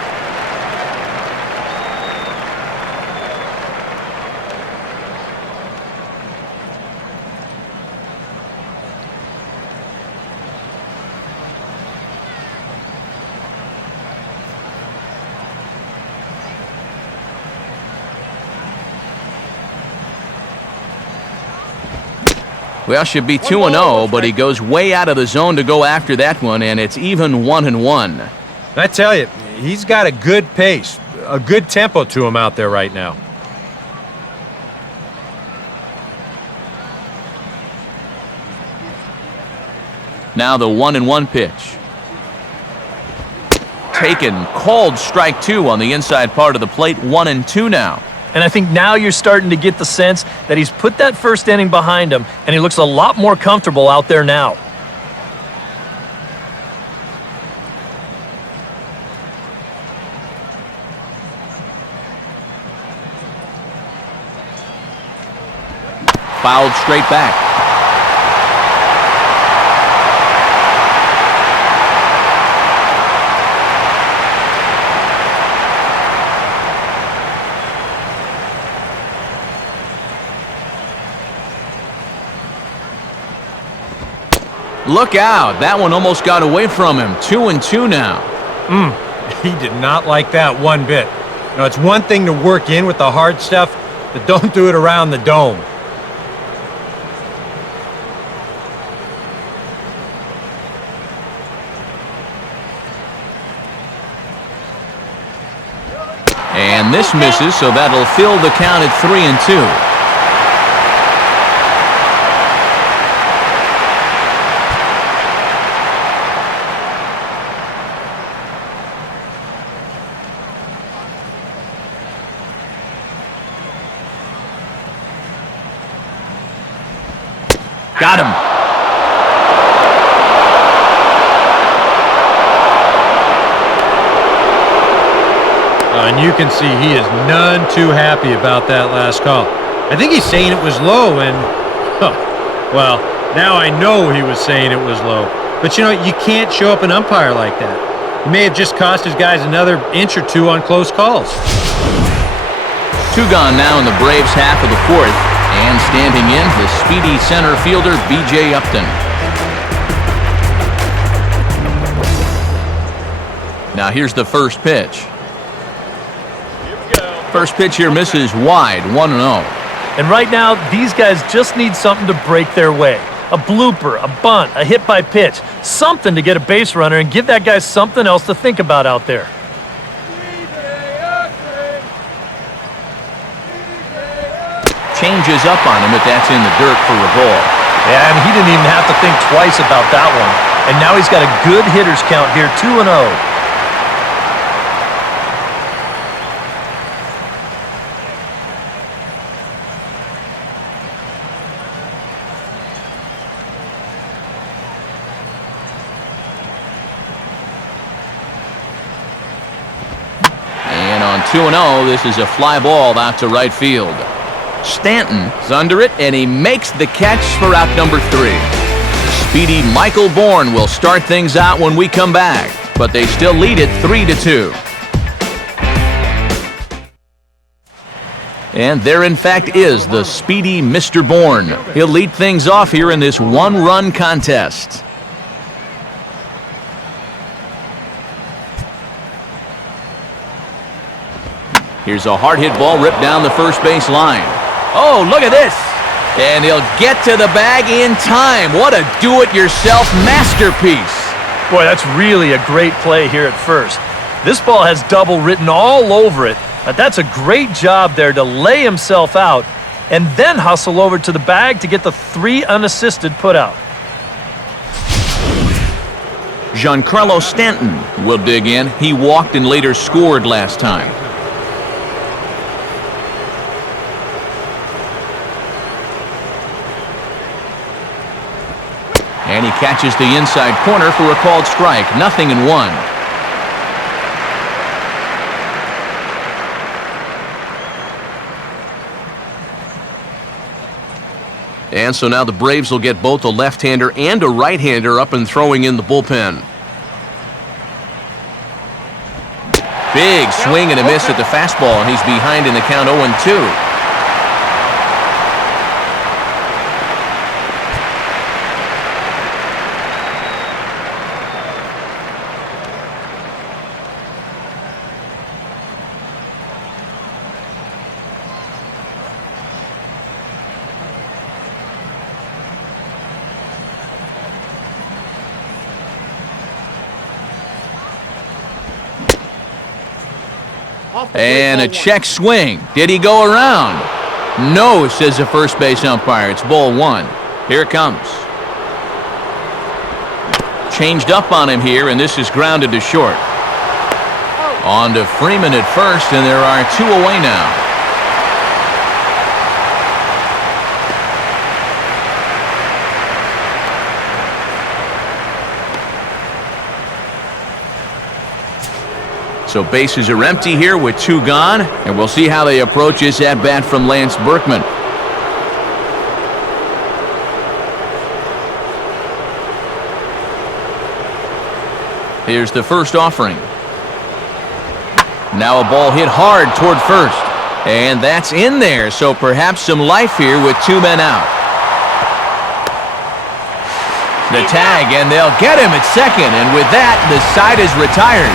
Well, should be 2-0, but he goes way out of the zone to go after that one, and it's even 1-1. I tell you, he's got a good pace, a good tempo to him out there right now. Now the 1-1 pitch. Taken, called strike 2 on the inside part of the plate, 1-2 now. And I think now you're starting to get the sense that he's put that first inning behind him, and he looks a lot more comfortable out there now. Fouled straight back. Look out. That one almost got away from him. 2-2 now. He did not like that one bit. You know, it's one thing to work in with the hard stuff, but don't do it around the dome. And this misses, so that'll fill the count at 3-2. Got him. And you can see he is none too happy about that last call. I think he's saying it was low, and, well, now I know he was saying it was low. But, you know, you can't show up an umpire like that. He may have just cost his guys another inch or two on close calls. 2 gone now in the Braves' half of the 4th. And standing in, the speedy center fielder, B.J. Upton. Now here's the first pitch. First pitch here misses wide, 1-0. And right now, these guys just need something to break their way. A blooper, a bunt, a hit by pitch. Something to get a base runner and give that guy something else to think about out there. Changes up on him, but that's in the dirt for a ball. Yeah, and he didn't even have to think twice about that one. And now he's got a good hitters count here, 2-0. And on 2-0, this is a fly ball out to right field. Stanton's under it, and he makes the catch for out number 3. The speedy Michael Bourne will start things out when we come back, but they still lead it 3-2. And there, in fact, is the speedy Mr. Bourne. He'll lead things off here in this one-run contest. Here's a hard-hit ball ripped down the first base line. Oh, look at this. And he'll get to the bag in time. What a do-it-yourself masterpiece. Boy, that's really a great play here at first. This ball has double written all over it, but that's a great job there to lay himself out and then hustle over to the bag to get the 3 unassisted put out. Giancarlo Stanton will dig in. He walked and later scored last time. And he catches the inside corner for a called strike. 0-1. And so now the Braves will get both a left-hander and a right-hander up and throwing in the bullpen. Big swing and a miss at the fastball, and he's behind in the count 0-2. And a check swing. Did he go around? No, says the first base umpire. It's ball 1. Here it comes. Changed up on him here, and this is grounded to short. On to Freeman at first, and there are 2 away now. So bases are empty here with 2 gone, and we'll see how they approach this at-bat from Lance Berkman. Here's the first offering. Now a ball hit hard toward first, and that's in there, so perhaps some life here with 2 men out. The tag, and they'll get him at second, and with that, the side is retired.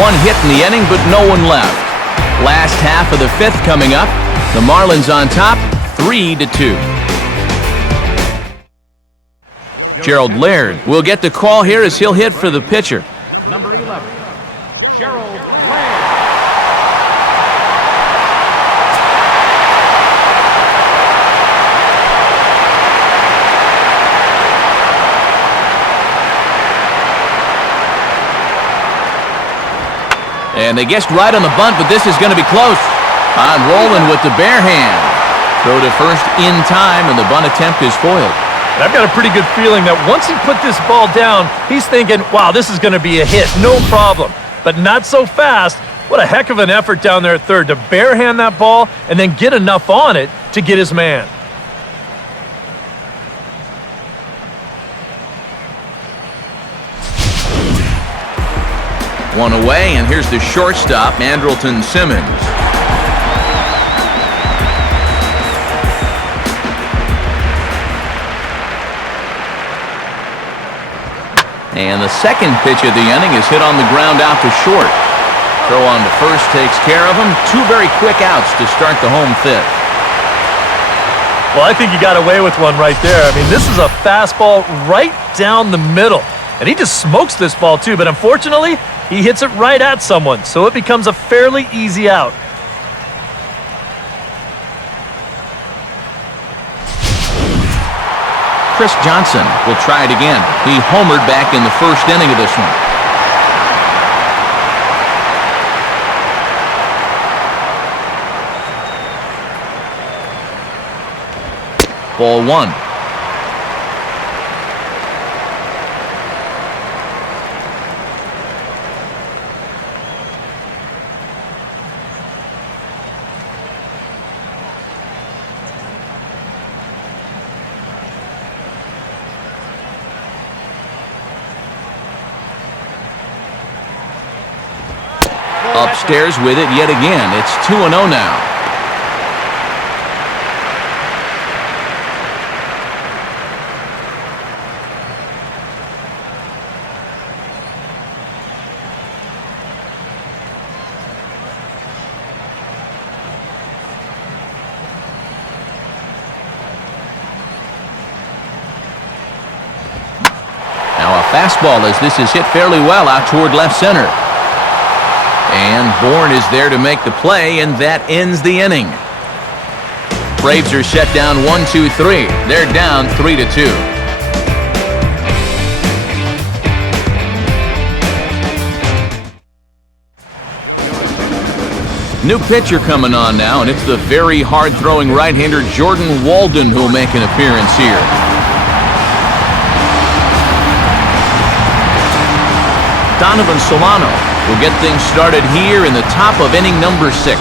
1 hit in the inning, but no one left. Last half of the 5th coming up. The Marlins on top, 3-2. Gerald Laird will get the call here as he'll hit for the pitcher. Number 11, Gerald Laird. And they guessed right on the bunt, but this is going to be close. On rolling with the bare hand. Throw to first in time, and the bunt attempt is foiled. And I've got a pretty good feeling that once he put this ball down, he's thinking, wow, this is going to be a hit, no problem. But not so fast. What a heck of an effort down there at third to barehand that ball and then get enough on it to get his man. One away, and here's the shortstop, Andrelton Simmons. And the second pitch of the inning is hit on the ground out to short. Throw on to first takes care of him. 2 very quick outs to start the home 5th. Well, I think you got away with one right there. I mean, this is a fastball right down the middle. And he just smokes this ball too, but unfortunately, he hits it right at someone, so it becomes a fairly easy out. Chris Johnson will try it again. He homered back in the first inning of this one. Ball 1. Upstairs with it yet again. It's 2-0 now. Now a fastball as this is hit fairly well out toward left center. And Bourne is there to make the play, and that ends the inning. Braves are set down 1-2-3. They're down 3-2. New pitcher coming on now, and it's the very hard-throwing right-hander Jordan Walden who'll make an appearance here. Donovan Solano will get things started here in the top of inning number 6.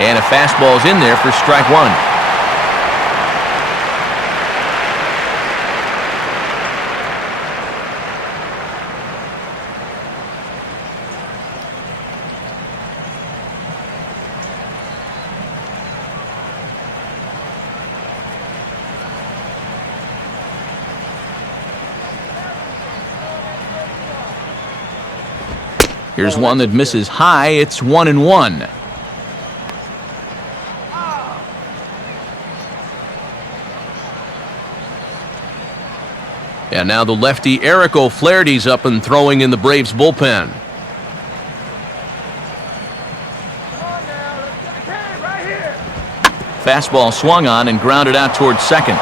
And a fastball's in there for strike 1. Here's one that misses high. It's 1-1. And now the lefty Eric O'Flaherty's up and throwing in the Braves bullpen. Fastball swung on and grounded out towards second.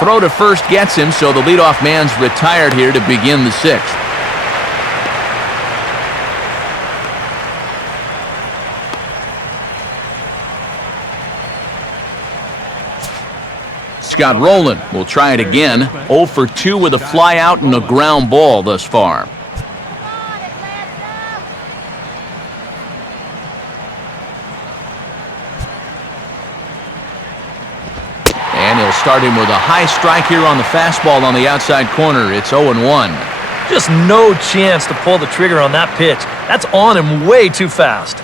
Throw to first gets him, so the leadoff man's retired here to begin the 6th. Scott Rowland will try it again. 0 for 2 with a fly out and a ground ball thus far. And he'll start him with a high strike here on the fastball on the outside corner. It's 0-1. Just no chance to pull the trigger on that pitch. That's on him way too fast.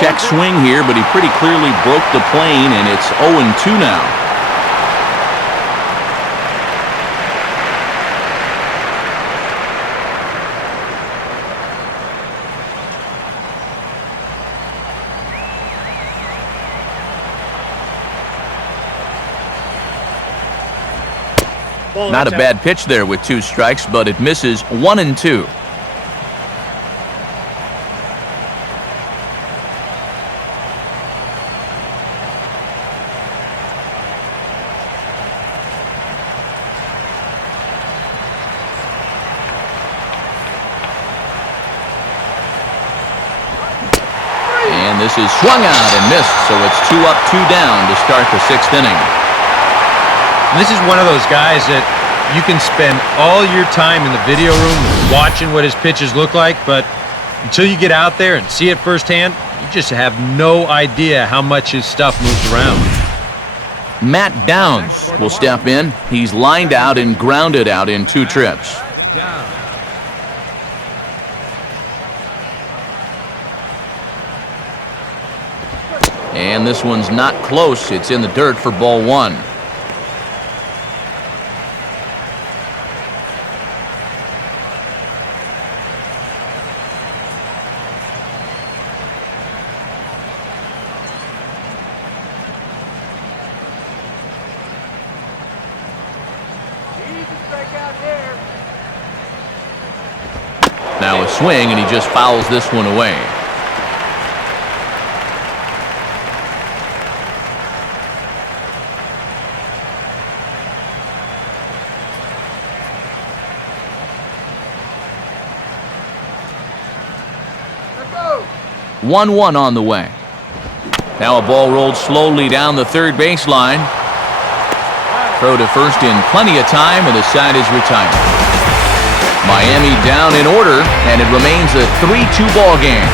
Check swing here, but he pretty clearly broke the plane, and it's 0-2 now. Not a bad pitch there with 2 strikes, but it misses 1-2. This is swung out and missed, so it's 2 up, 2 down to start the 6th inning. And this is one of those guys that you can spend all your time in the video room watching what his pitches look like, but until you get out there and see it firsthand, you just have no idea how much his stuff moves around. Matt Downs will step in. He's lined out and grounded out in 2 trips. And this one's not close. It's in the dirt for ball 1. Now a swing, and he just fouls this one away. Go! 1-1 on the way. Now a ball rolled slowly down the third baseline. Throw to first in plenty of time, and the side is retired. Miami down in order, and it remains a 3-2 ball game.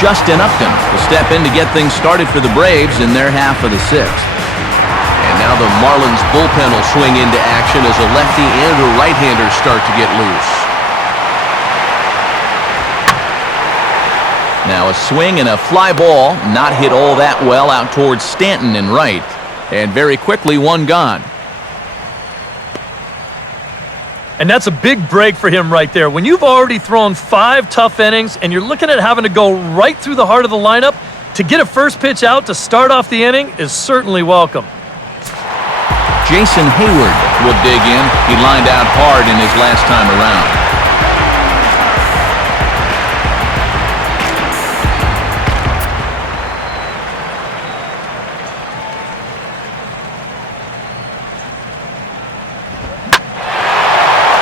Justin Upton will step in to get things started for the Braves in their half of the 6th. And now the Marlins bullpen will swing into action as a lefty and a right-hander start to get loose. Now a swing and a fly ball, not hit all that well out towards Stanton and right. And very quickly, one gone. And that's a big break for him right there. When you've already thrown 5 tough innings and you're looking at having to go right through the heart of the lineup, to get a first pitch out to start off the inning is certainly welcome. Jason Hayward will dig in. He lined out hard in his last time around.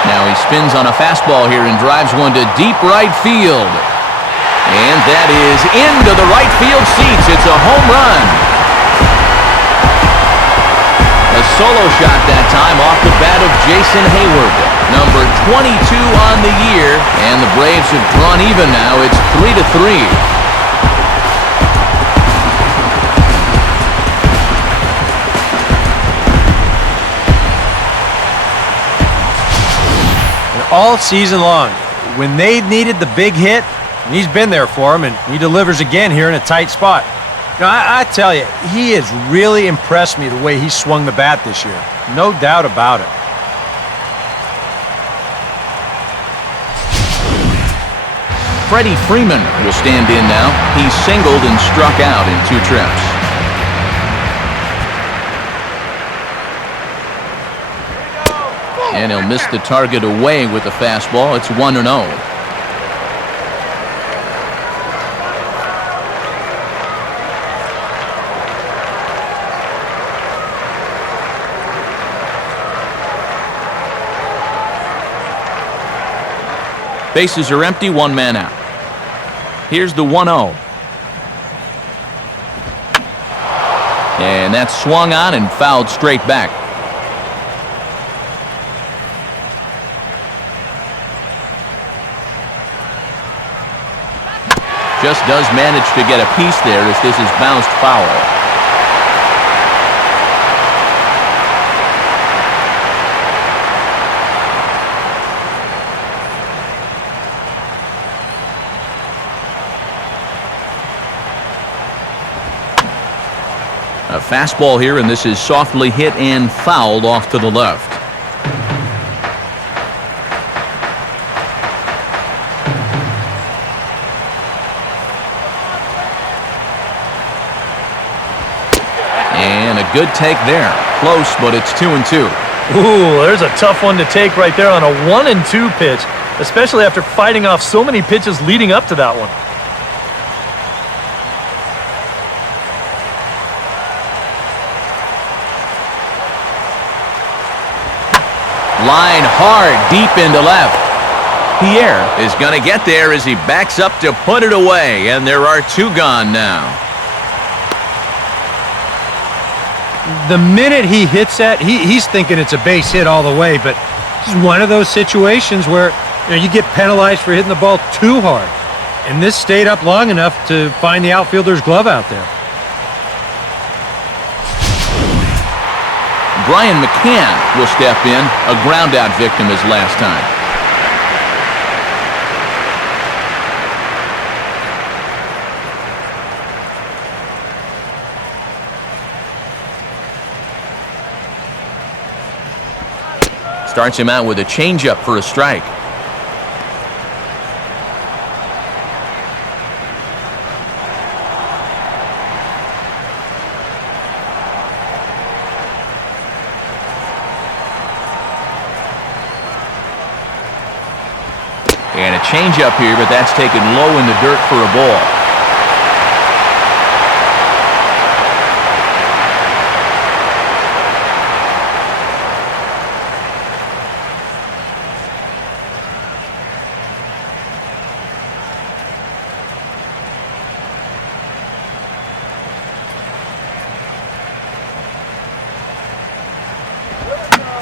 Now he spins on a fastball here and drives one to deep right field. And that is into the right field seats. It's a home run. A solo shot that time off the bat of Jason Hayward, number 22 on the year. And the Braves have drawn even now. It's 3-3. All season long, when they needed the big hit, and he's been there for them, and he delivers again here in a tight spot. You know, I tell you, he has really impressed me the way he swung the bat this year. No doubt about it. Freddie Freeman will stand in now. He's singled and struck out in 2 trips. And he'll miss the target away with the fastball. It's 1-0. Bases are empty, 1 man out. Here's the 1-0. And that's swung on and fouled straight back. Just does manage to get a piece there as this is bounced foul. A fastball here, and this is softly hit and fouled off to the left. And a good take there. Close, but it's 2-2. Ooh, there's a tough one to take right there on a 1-2 pitch, especially after fighting off so many pitches leading up to that one. Line hard, deep into left. Pierre is going to get there as he backs up to put it away, and there are 2 gone now. The minute he hits that, he's thinking it's a base hit all the way, but this is one of those situations where you get penalized for hitting the ball too hard. And this stayed up long enough to find the outfielder's glove out there. Brian McCann will step in, a ground-out victim his last time. Starts him out with a changeup for a strike. And a changeup here, but that's taken low in the dirt for a ball.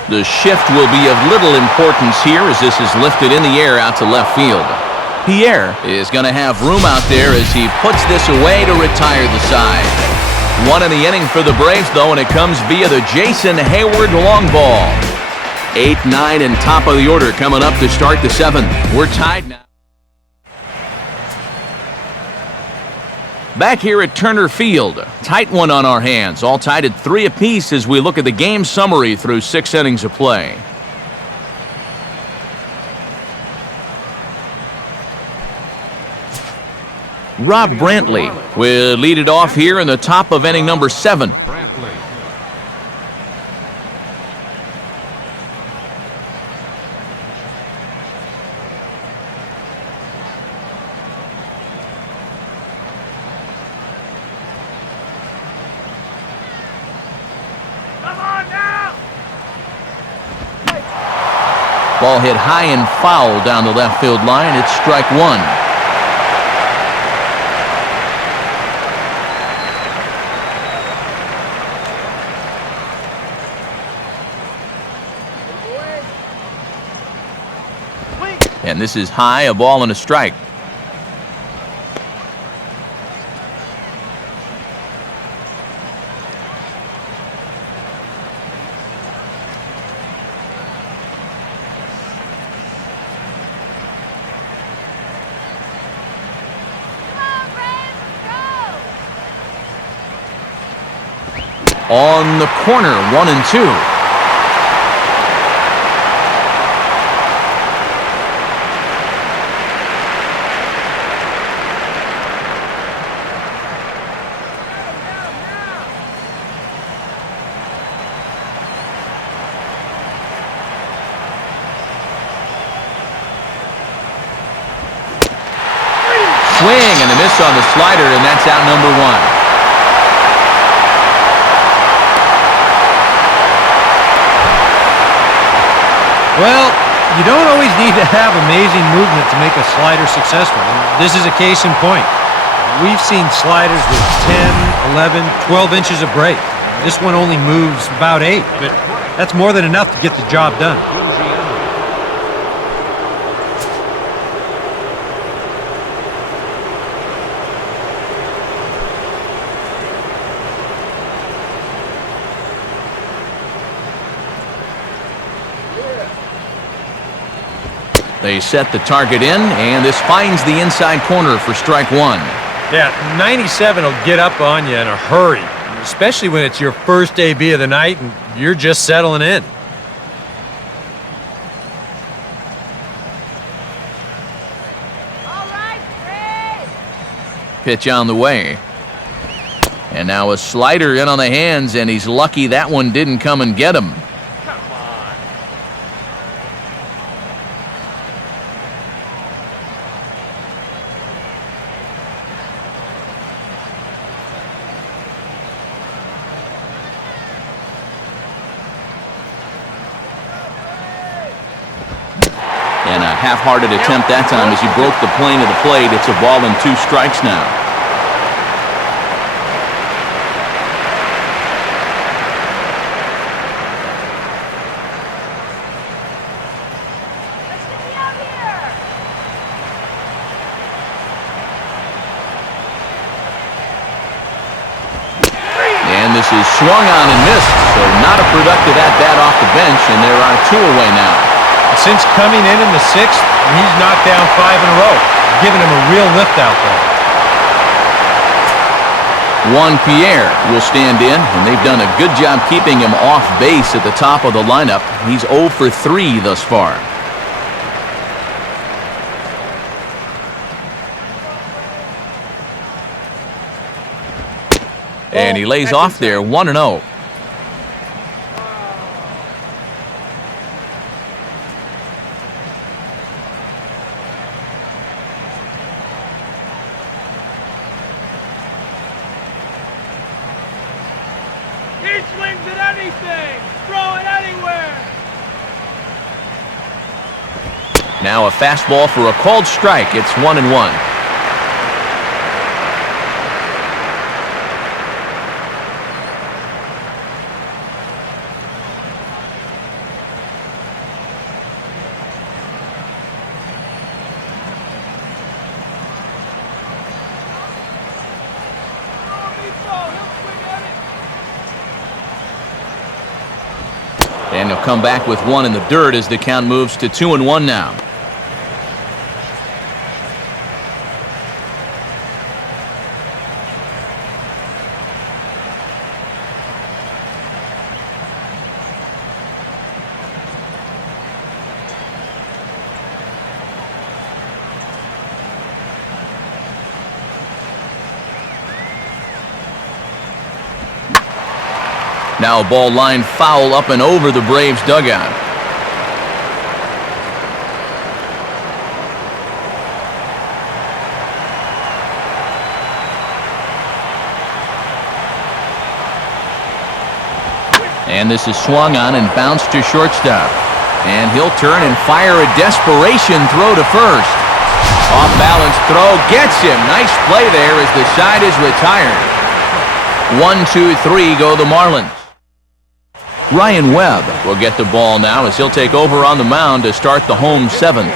The shift will be of little importance here as this is lifted in the air out to left field. Pierre is going to have room out there as he puts this away to retire the side. 1 in the inning for the Braves, though, and it comes via the Jason Hayward long ball. 8, 9, and top of the order coming up to start the 7th. We're tied now. Back here at Turner Field, tight one on our hands, all tied at 3 apiece as we look at the game summary through 6 innings of play. Rob Brantley will lead it off here in the top of inning number 7. Brantley. Ball hit high and foul down the left field line. It's strike 1. And this is high, a ball and a strike. On the corner, 1-2. Swing and a miss on the slider, and that's out number 1. Well, you don't always need to have amazing movement to make a slider successful. And this is a case in point. We've seen sliders with 10, 11, 12 inches of break. This one only moves about 8, but that's more than enough to get the job done. They set the target in, and this finds the inside corner for strike 1. Yeah, 97 will get up on you in a hurry, especially when it's your first AB of the night and you're just settling in. All right, Fred. Pitch on the way. And now a slider in on the hands, and he's lucky that one didn't come and get him. And a half-hearted attempt that time as he broke the plane of the plate. It's a ball and 2 strikes now. Let's get me out here. And this is swung on and missed, so not a productive at-bat off the bench, and there are 2 away now. Since coming in the 6th, he's knocked down 5 in a row, giving him a real lift out there. Juan Pierre will stand in, and they've done a good job keeping him off base at the top of the lineup. He's 0 for 3 thus far. And he lays off there, 1-0. He swings at anything! Throw it anywhere! Now a fastball for a called strike. It's 1-1. And he'll come back with 1 in the dirt as the count moves to 2-1 now. Now a ball line foul up and over the Braves dugout. And this is swung on and bounced to shortstop. And he'll turn and fire a desperation throw to first. Off balance throw gets him. Nice play there as the side is retired. 1-2-3 go the Marlins. Ryan Webb will get the ball now as he'll take over on the mound to start the home seventh.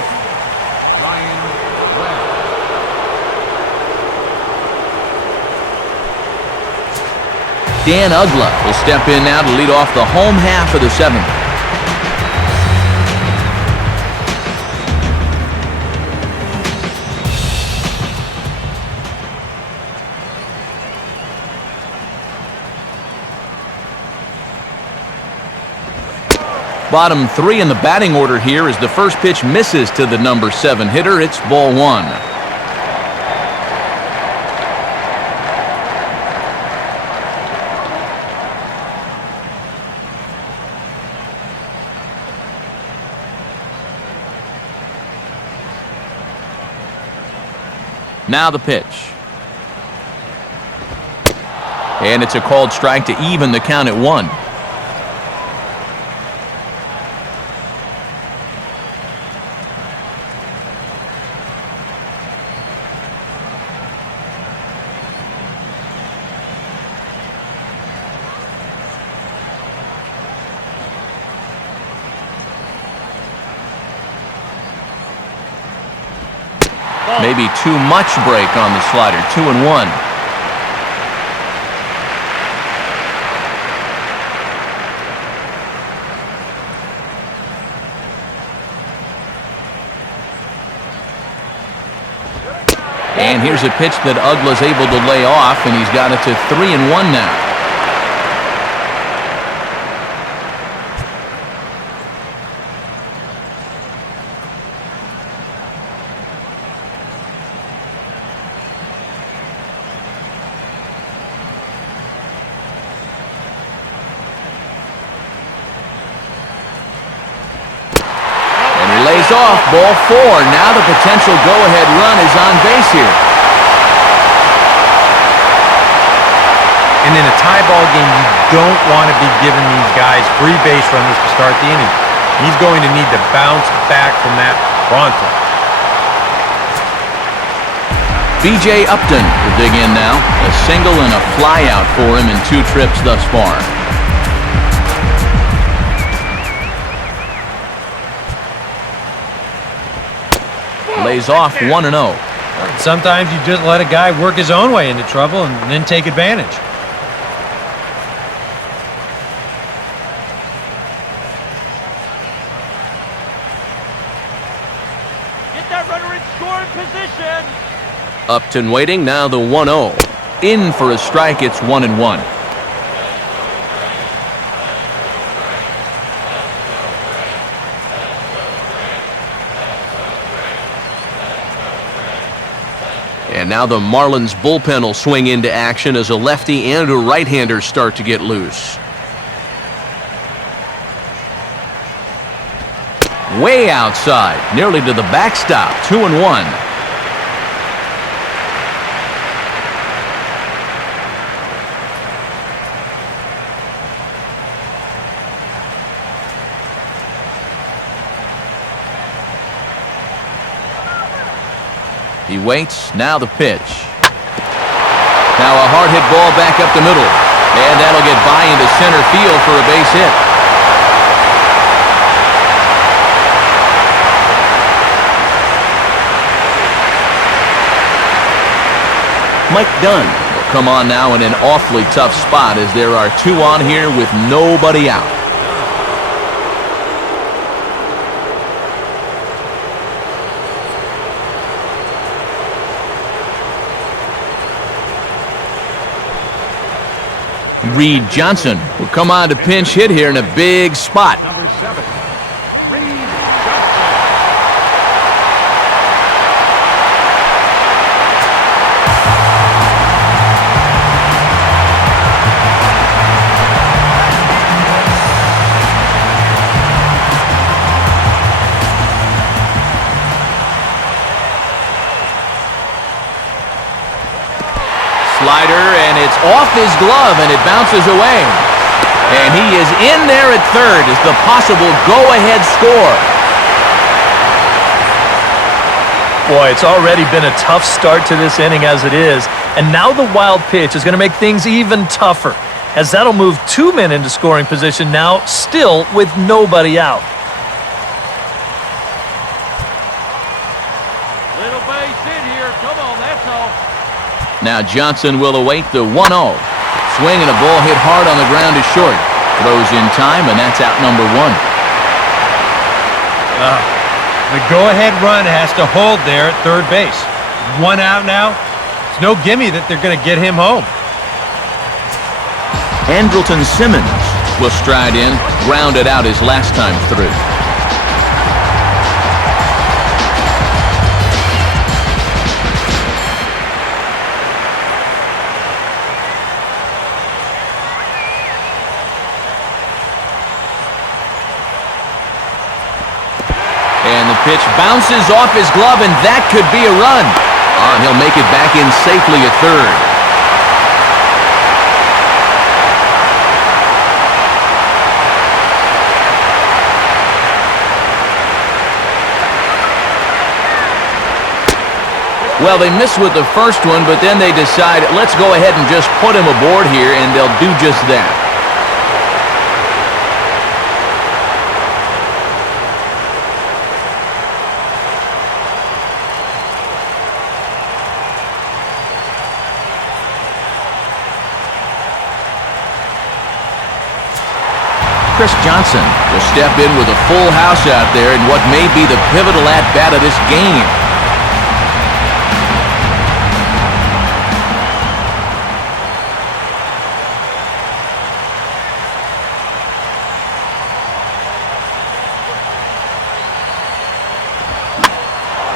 Dan Uggla will step in now to lead off the home half of the seventh. Bottom three in the batting order here as the first pitch misses to the number 7 hitter. It's ball one. Now the pitch. And it's a called strike to even the count at 1. Maybe too much break on the slider. 2-1. And here's a pitch that Uggla's able to lay off, and he's got it to 3-1 now. Off, ball 4. Now the potential go-ahead run is on base here. And in a tie ball game, you don't want to be giving these guys free base runners to start the inning. He's going to need to bounce back from that pronto. B.J. Upton will dig in now. A single and a flyout for him in 2 trips thus far. Lays off 1-0. Sometimes you just let a guy work his own way into trouble and then take advantage. Get that runner in scoring position. Upton waiting, now the 1-0. In for a strike, it's 1-1. And now the Marlins bullpen will swing into action as a lefty and a right-hander start to get loose. Way outside, nearly to the backstop, 2-1. He waits, now the pitch. Now a hard hit ball back up the middle. And that'll get by into center field for a base hit. Mike Dunn will come on now in an awfully tough spot as there are 2 on here with nobody out. Reed Johnson will come on to pinch hit here in a big spot. Number 7, Reed Johnson. off his glove, and it bounces away. And he is in there at third as the possible go-ahead score. Boy, it's already been a tough start to this inning as it is, and now the wild pitch is going to make things even tougher, as that'll move 2 men into scoring position now, still with nobody out. Little base hit here. Come on, that's all. Now Johnson will await the 1-0. Swing and a ball hit hard on the ground is short. Throws in time, and that's out number 1. The go-ahead run has to hold there at third base. 1 out now. It's no gimme that they're going to get him home. Andrelton Simmons will stride in, grounded out his last time through. And the pitch bounces off his glove, and that could be a run. And he'll make it back in safely at third. Well, they miss with the first one, but then they decide, let's go ahead and just put him aboard here, and they'll do just that. Chris Johnson will step in with a full house out there in what may be the pivotal at-bat of this game.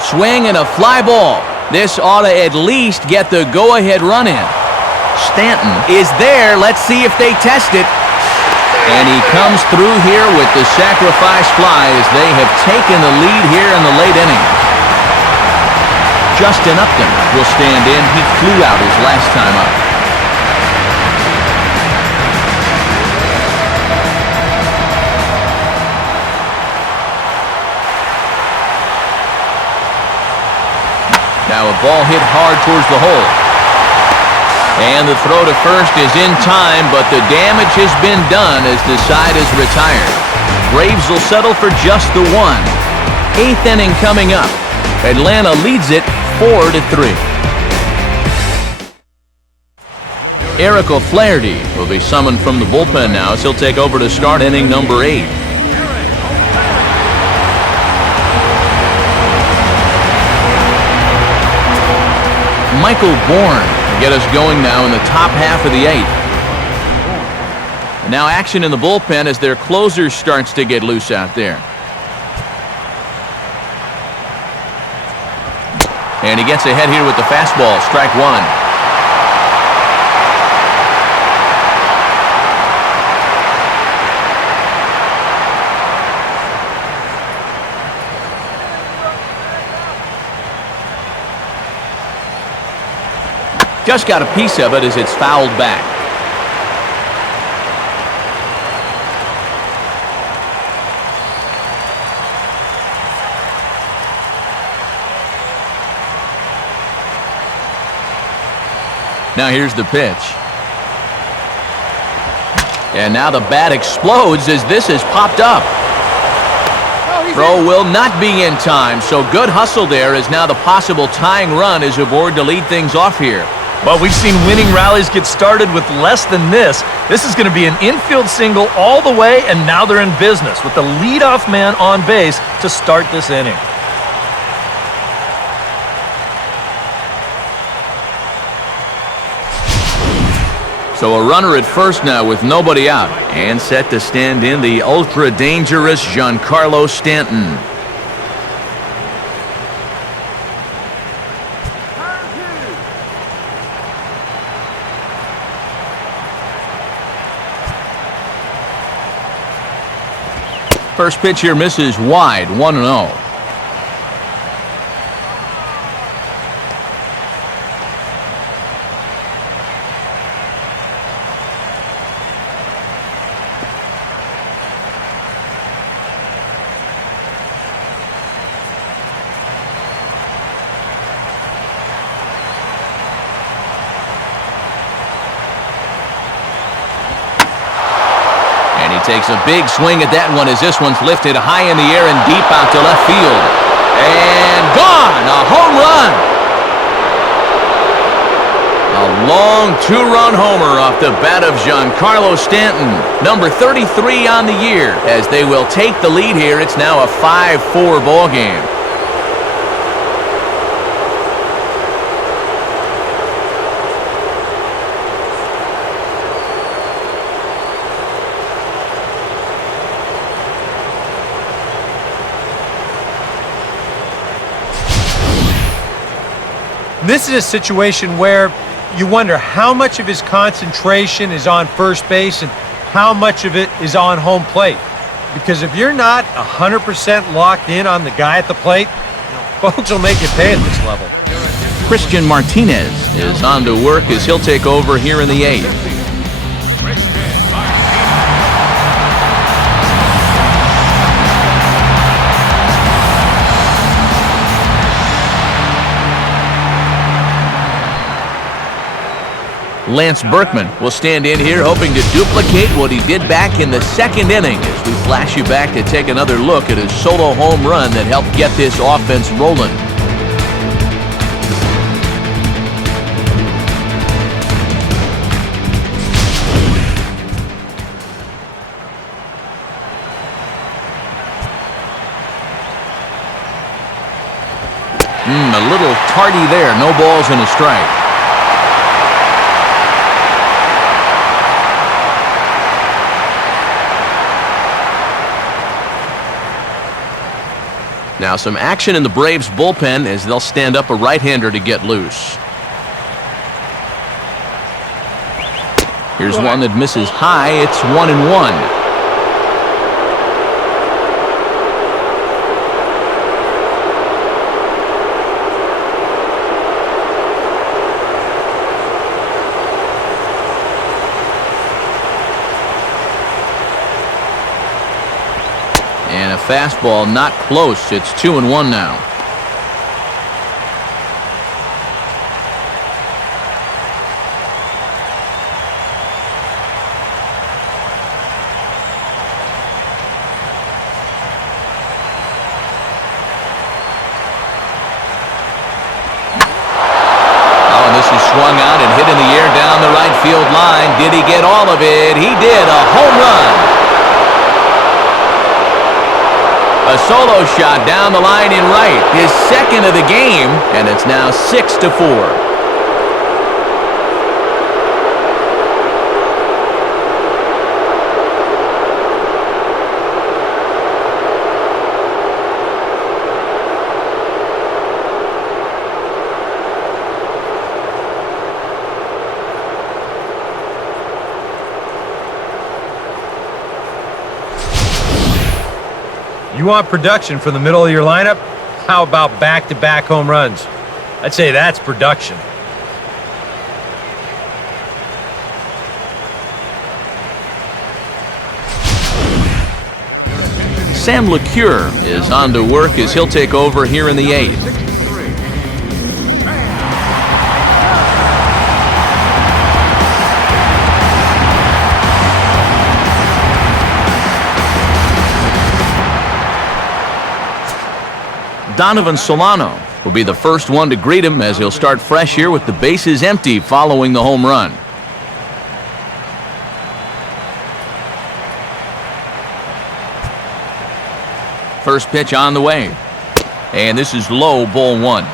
Swing and a fly ball. This ought to at least get the go-ahead run in. Stanton is there. Let's see if they test it. And he comes through here with the sacrifice fly as they have taken the lead here in the late inning. Justin Upton will stand in. He flew out his last time up. Now a ball hit hard towards the hole. And the throw to first is in time, but the damage has been done as the side is retired. Braves will settle for just the 1. 8th inning coming up. Atlanta leads it 4-3. Eric O'Flaherty will be summoned from the bullpen now as he'll take over to start inning number 8. Michael Bourne will get us going now in the top half of the 8th. And now action in the bullpen as their closer starts to get loose out there. And he gets ahead here with the fastball, strike 1. Just got a piece of it as it's fouled back. Now here's the pitch. And now the bat explodes as this has popped up. Throw will not be in time, so good hustle there as now the possible tying run is aboard to lead things off here. Well, we've seen winning rallies get started with less than this. This is going to be an infield single all the way, and now they're in business with the leadoff man on base to start this inning. So a runner at first now with nobody out, and set to stand in the ultra-dangerous Giancarlo Stanton. First pitch here misses wide, 1-0. takes a big swing at that one as this one's lifted high in the air and deep out to left field. And gone! A home run! A long two-run homer off the bat of Giancarlo Stanton, number 33 on the year. As they will take the lead here, it's now a 5-4 ball game. This is a situation where you wonder how much of his concentration is on first base and how much of it is on home plate. Because if you're not 100% locked in on the guy at the plate, folks will make you pay at this level. Christian Martinez is on to work as he'll take over here in the 8th. Lance Berkman will stand in here hoping to duplicate what he did back in the 2nd inning as we flash you back to take another look at his solo home run that helped get this offense rolling. A little tardy there, no balls and a strike. Now some action in the Braves bullpen as they'll stand up a right-hander to get loose. Here's one that misses high. It's 1-1. And a fastball not close. It's 2-1 now. Oh, and this is swung out and hit in the air down the right field line. Did he get all of it? He did. A home run. A solo shot down the line in right, his 2nd of the game, and it's now 6-4. You want production from the middle of your lineup? How about back-to-back home runs? I'd say that's production. Sam LeCure is on to work as he'll take over here in the 8th. Donovan Solano will be the first one to greet him as he'll start fresh here with the bases empty following the home run. First pitch on the way. And this is low, ball 1.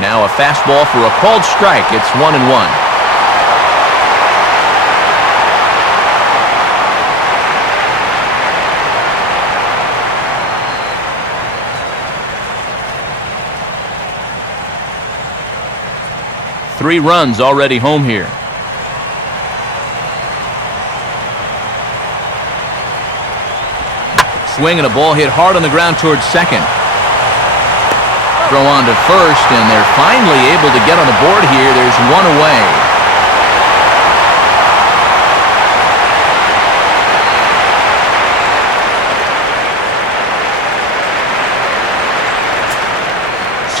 Now a fastball for a called strike. It's 1-1. Three runs already home here. Swing and a ball hit hard on the ground towards second. Throw on to first, and they're finally able to get on the board here. There's one away.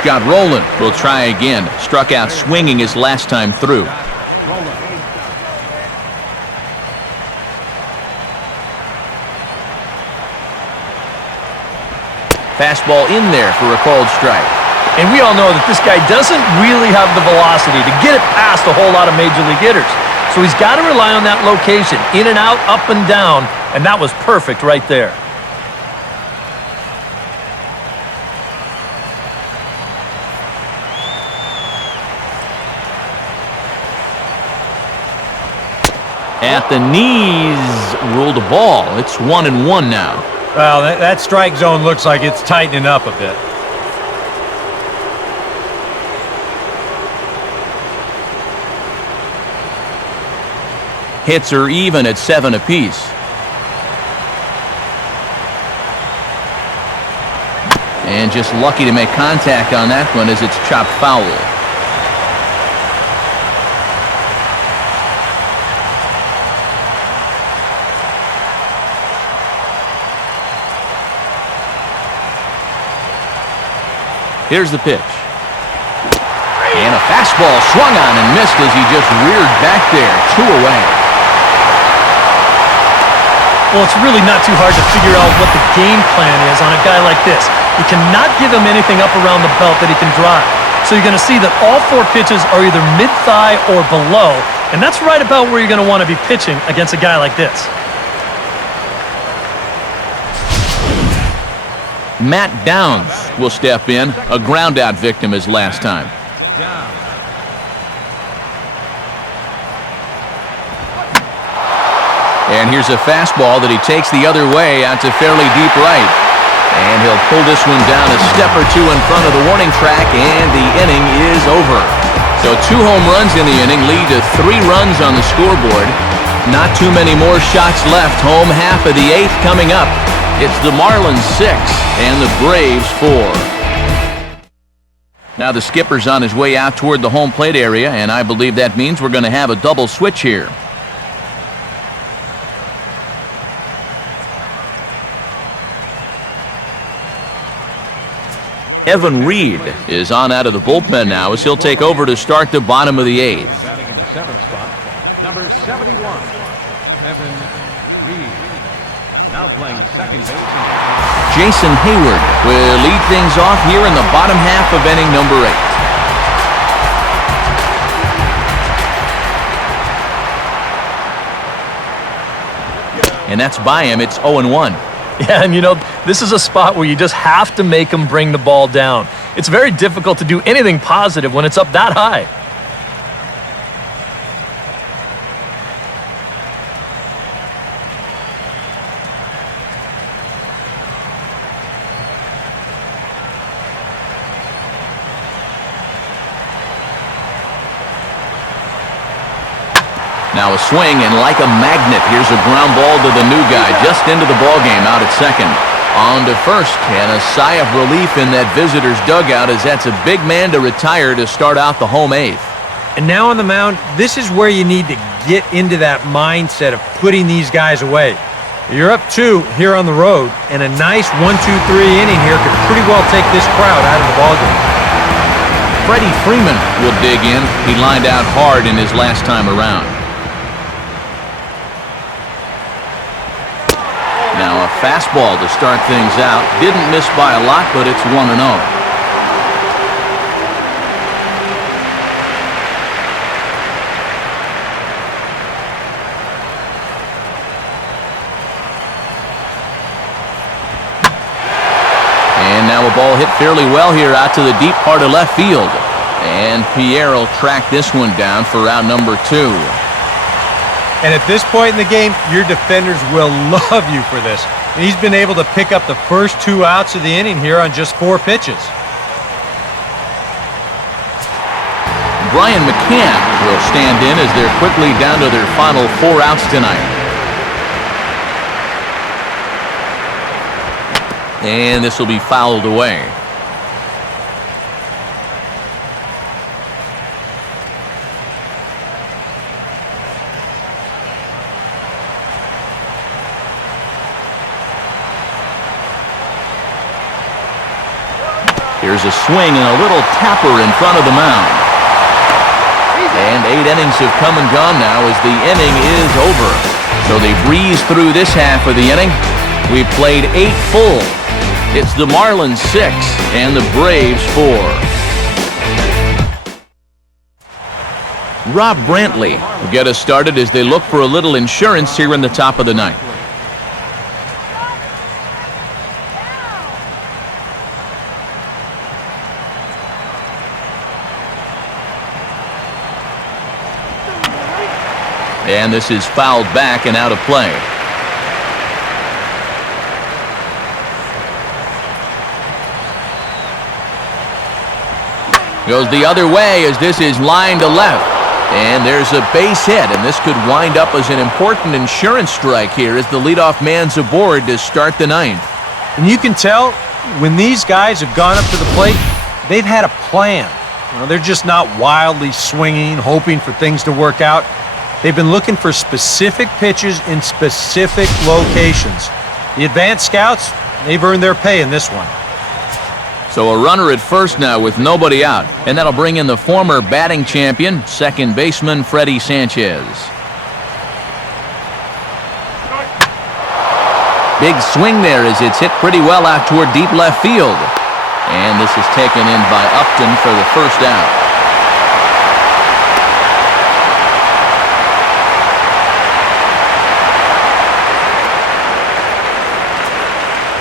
got rolling. We'll try again. Struck out swinging his last time through. Fastball in there for a called strike. And we all know that this guy doesn't really have the velocity to get it past a whole lot of major league hitters. So he's got to rely on that location, in and out, up and down, and that was perfect right there. At the knees, ruled a ball. It's 1-1 now. Well, that strike zone looks like it's tightening up a bit. Hits are even at 7 apiece. And just lucky to make contact on that one as it's chopped foul. Here's the pitch. And a fastball swung on and missed as he just reared back there. 2 away. Well, it's really not too hard to figure out what the game plan is on a guy like this. You cannot give him anything up around the belt that he can drive. So you're going to see that all 4 pitches are either mid-thigh or below, and that's right about where you're going to want to be pitching against a guy like this. Matt Downs will step in, a ground-out victim his last time. And here's a fastball that he takes the other way out to fairly deep right. And he'll pull this one down a step or 2 in front of the warning track, and the inning is over. So 2 home runs in the inning lead to 3 runs on the scoreboard. Not too many more shots left. Home half of the 8th coming up. It's the Marlins 6 and the Braves 4. Now the skipper's on his way out toward the home plate area, and I believe that means we're going to have a double switch here. Evan Reed is on out of the bullpen now as he'll take over to start the bottom of the 8th. Batting in the 7th spot, number 71, Evan Reed. Now playing second base. Jason Hayward will lead things off here in the bottom half of inning number 8. And that's by him. It's 0-1. Yeah, and you know, this is a spot where you just have to make him bring the ball down. It's very difficult to do anything positive when it's up that high. Now a swing, and like a magnet, here's a ground ball to the new guy, just into the ballgame out at second. On to first, and a sigh of relief in that visitor's dugout as that's a big man to retire to start out the home 8th. And now on the mound, this is where you need to get into that mindset of putting these guys away. You're up 2 here on the road, and a nice 1-2-3 inning here could pretty well take this crowd out of the ballgame. Freddie Freeman will dig in. He lined out hard in his last time around. Now a fastball to start things out. Didn't miss by a lot, but it's 1-0. And now a ball hit fairly well here out to the deep part of left field. And Pierre will track this one down for out number 2. And at this point in the game, your defenders will love you for this. He's been able to pick up the first 2 outs of the inning here on just 4 pitches. Brian McCann will stand in as they're quickly down to their final 4 outs tonight. And this will be fouled away. Here's a swing and a little tapper in front of the mound. And 8 innings have come and gone now as the inning is over. So they breeze through this half of the inning. We've played 8 full. It's the Marlins 6 and the Braves 4. Rob Brantley will get us started as they look for a little insurance here in the top of the ninth. And this is fouled back and out of play. Goes the other way as this is lined to left. And there's a base hit, and this could wind up as an important insurance strike here as the leadoff man's aboard to start the ninth. And you can tell when these guys have gone up to the plate, they've had a plan. They're just not wildly swinging, hoping for things to work out. They've been looking for specific pitches in specific locations. The advanced scouts, they've earned their pay in this one. So a runner at first now with nobody out, and that'll bring in the former batting champion, second baseman Freddie Sanchez. Big swing there as it's hit pretty well out toward deep left field. And this is taken in by Upton for the first out.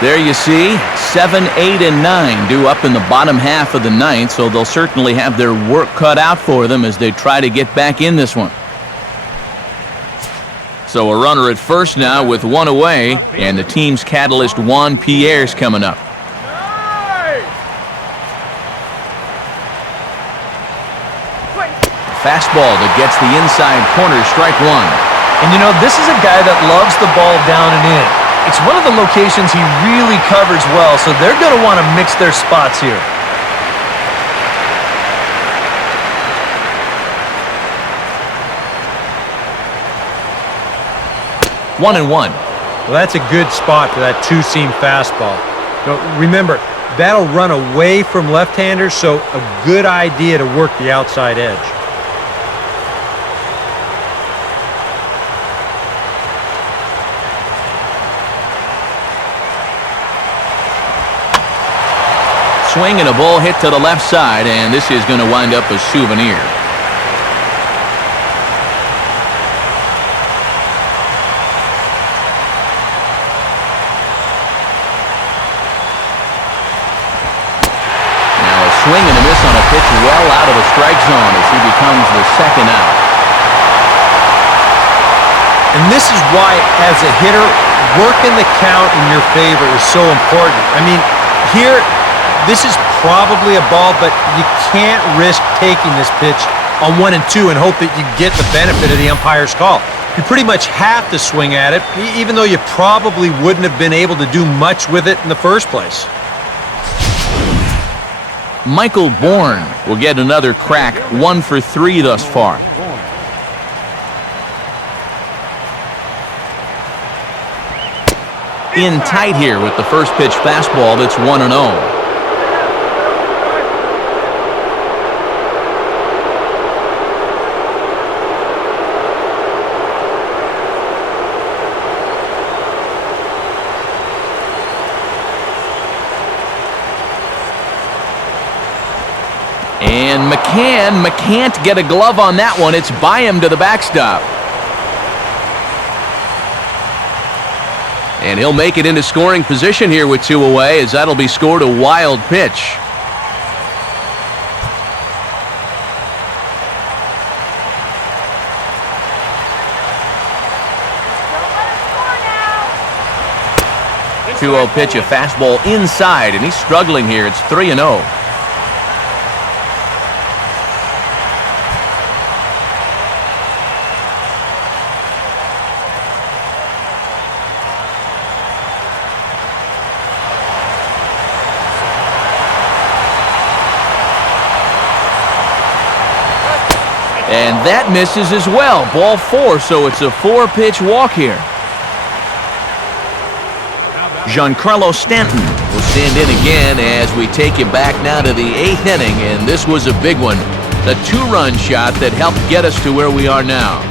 There you see, 7, 8, and 9 due up in the bottom half of the ninth, so they'll certainly have their work cut out for them as they try to get back in this one. So a runner at first now with 1 away, and the team's catalyst Juan Pierre's coming up. Fastball that gets the inside corner, strike 1. And you know, this is a guy that loves the ball down and in. It's one of the locations he really covers well, so they're going to want to mix their spots here. One and one. Well, that's a good spot for that two-seam fastball. Remember, that'll run away from left-handers, so a good idea to work the outside edge. Swing and a ball hit to the left side, and this is going to wind up a souvenir. Now a swing and a miss on a pitch well out of the strike zone as he becomes the second out. And this is why, as a hitter, working the count in your favor is so important. I mean, here, this is probably a ball, but you can't risk taking this pitch on 1 and 2 and hope that you get the benefit of the umpire's call. You pretty much have to swing at it, even though you probably wouldn't have been able to do much with it in the first place. Michael Bourne will get another crack, 1 for 3 thus far. In tight here with the first pitch fastball that's 1-0. And McCann can't get a glove on that one. It's by him to the backstop. And he'll make it into scoring position here with 2 away as that'll be scored a wild pitch. Don't let us score now. 2-0 pitch, a fastball inside, and he's struggling here. It's 3-0. And that misses as well. Ball 4, so it's a 4-pitch walk here. Giancarlo Stanton will stand in again as we take you back now to the 8th inning, and this was a big one. The 2-run shot that helped get us to where we are now.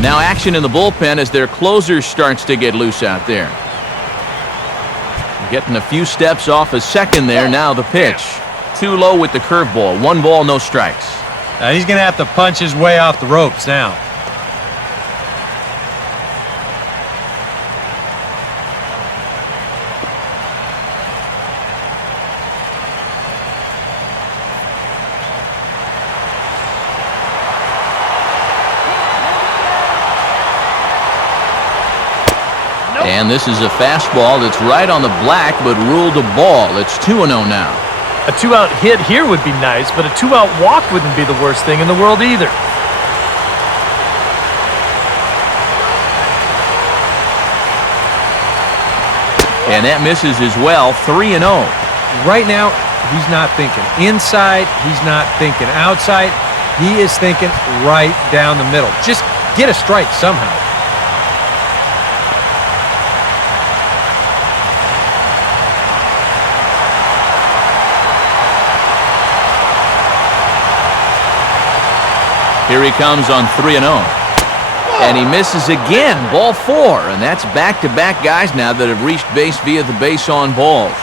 Now action in the bullpen as their closer starts to get loose out there. Getting a few steps off a second there. Now the pitch. Too low with the curveball. 1 ball, no strikes. Now he's going to have to punch his way off the ropes now. And this is a fastball that's right on the black, but ruled a ball. It's 2-0 now. A 2-out hit here would be nice, but a 2-out walk wouldn't be the worst thing in the world either. And that misses as well. 3-0. Right now, he's not thinking inside. He's not thinking outside. He is thinking right down the middle. Just get a strike somehow. Here he comes on 3-0. And he misses again. Ball 4. And that's back-to-back guys now that have reached base via the base on balls.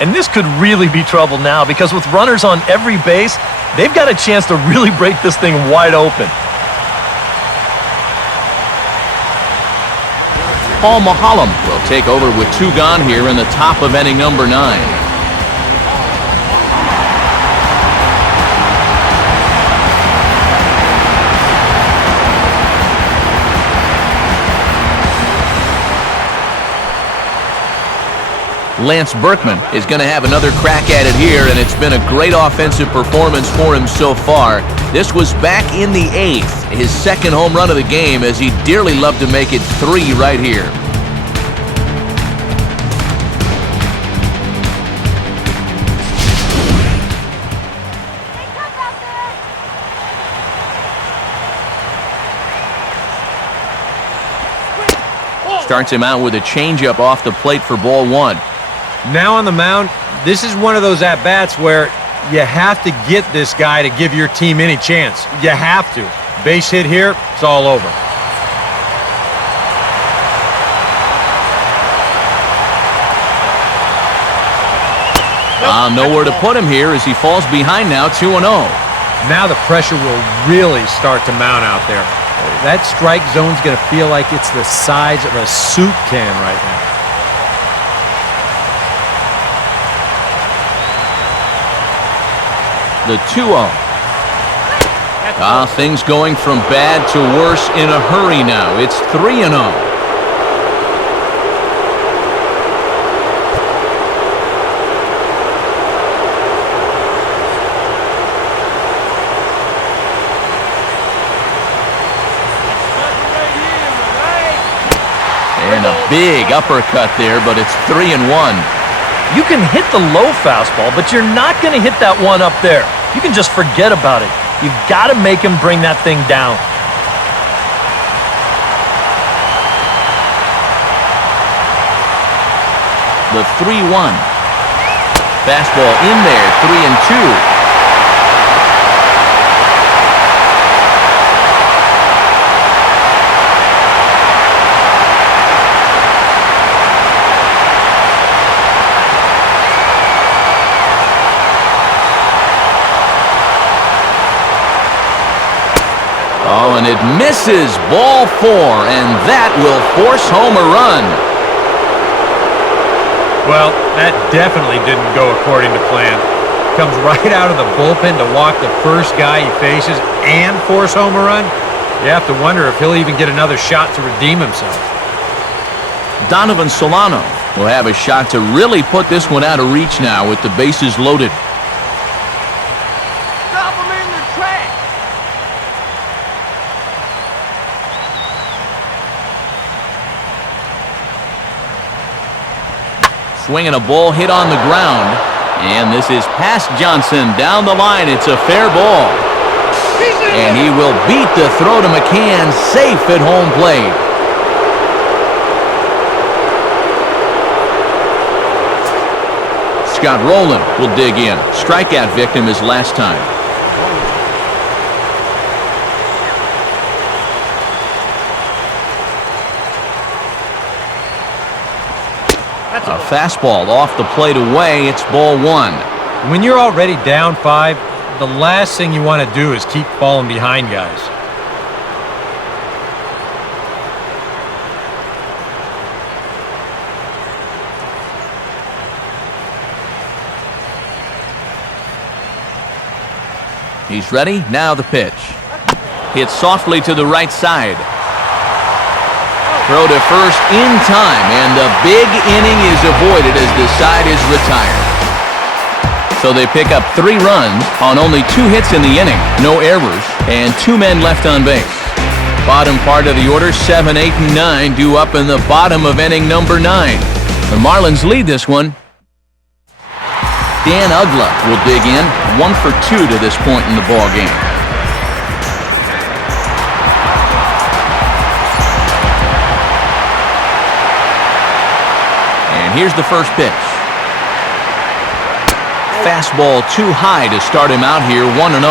And this could really be trouble now because with runners on every base, they've got a chance to really break this thing wide open. Paul Mahalem will take over with 2 gone here in the top of inning number 9. Lance Berkman is going to have another crack at it here, and it's been a great offensive performance for him so far. This was back in the 8th, his 2nd home run of the game, as he'd dearly love to make it 3 right here. Starts him out with a changeup off the plate for ball 1. Now on the mound, this is one of those at-bats where you have to get this guy to give your team any chance. You have to. Base hit here, it's all over. Nowhere to put him here as he falls behind now, 2-0. Now the pressure will really start to mount out there. That strike zone's going to feel like it's the size of a soup can right now. The 2-0. Things going from bad to worse in a hurry now. It's 3-0. And a big uppercut there, but it's 3-1. You can hit the low fastball, but you're not going to hit that one up there. You can just forget about it. You've got to make him bring that thing down. The 3-1. Fastball in there, 3-2. Oh, and it misses. Ball 4, and that will force home a run. Well, that definitely didn't go according to plan. Comes right out of the bullpen to walk the first guy he faces and force home a run. You have to wonder if he'll even get another shot to redeem himself. Donovan Solano will have a shot to really put this one out of reach now with the bases loaded. Stop him in the track. Swinging a ball hit on the ground. And this is past Johnson down the line. It's a fair ball. He's in. And he will beat the throw to McCann, safe at home plate. Scott Rowland will dig in. Strikeout victim his last time. A fastball off the plate away. It's ball one. When you're already down 5, the last thing you want to do is keep falling behind guys. He's ready. Now the pitch. Hits softly to the right side. Throw to first in time, and the big inning is avoided as the side is retired. So they pick up 3 runs on only 2 hits in the inning, no errors, and 2 men left on base. Bottom part of the order, 7, 8, and 9 due up in the bottom of inning number 9. The Marlins lead this one. Dan Ugla will dig in, 1 for 2 to this point in the ball game. And here's the first pitch. Fastball too high to start him out here, 1-0.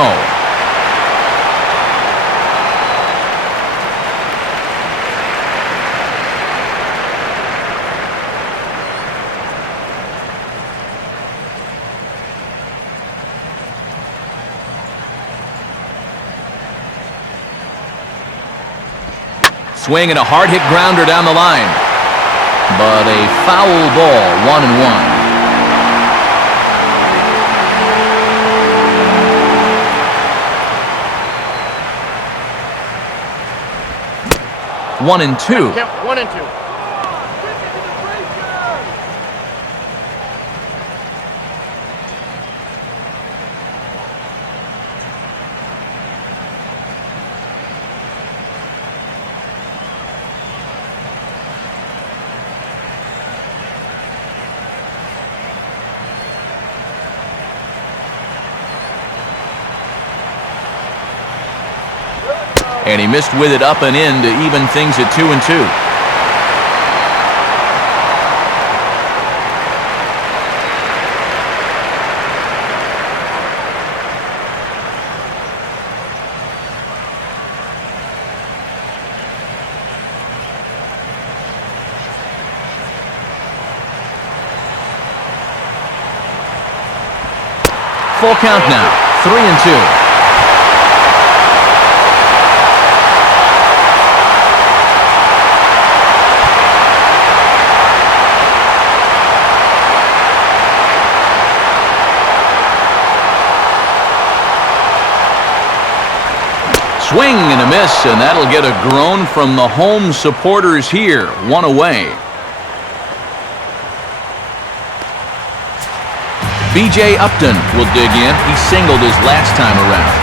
Swing and a hard-hit grounder down the line. But a foul ball, 1-1. 1-2. Count 1-2. And he missed with it up and in to even things at 2-2. Full count now, 3-2. Swing and a miss, and that'll get a groan from the home supporters here. 1 away. B.J. Upton will dig in. He singled his last time around.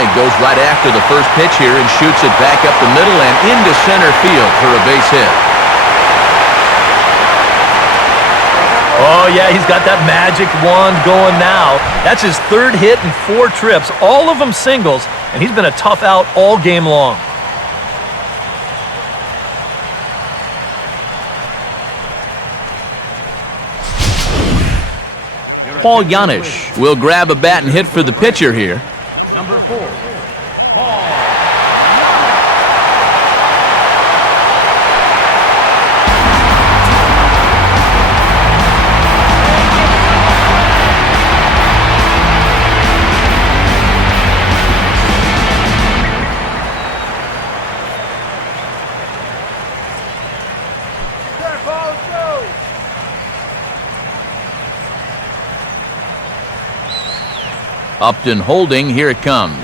He goes right after the first pitch here and shoots it back up the middle and into center field for a base hit. Oh, yeah, he's got that magic wand going now. That's his 3rd hit in 4 trips, all of them singles, and he's been a tough out all game long. Paul Yanish will grab a bat and hit for the pitcher here. Number 4, Paul. Upton holding, here it comes.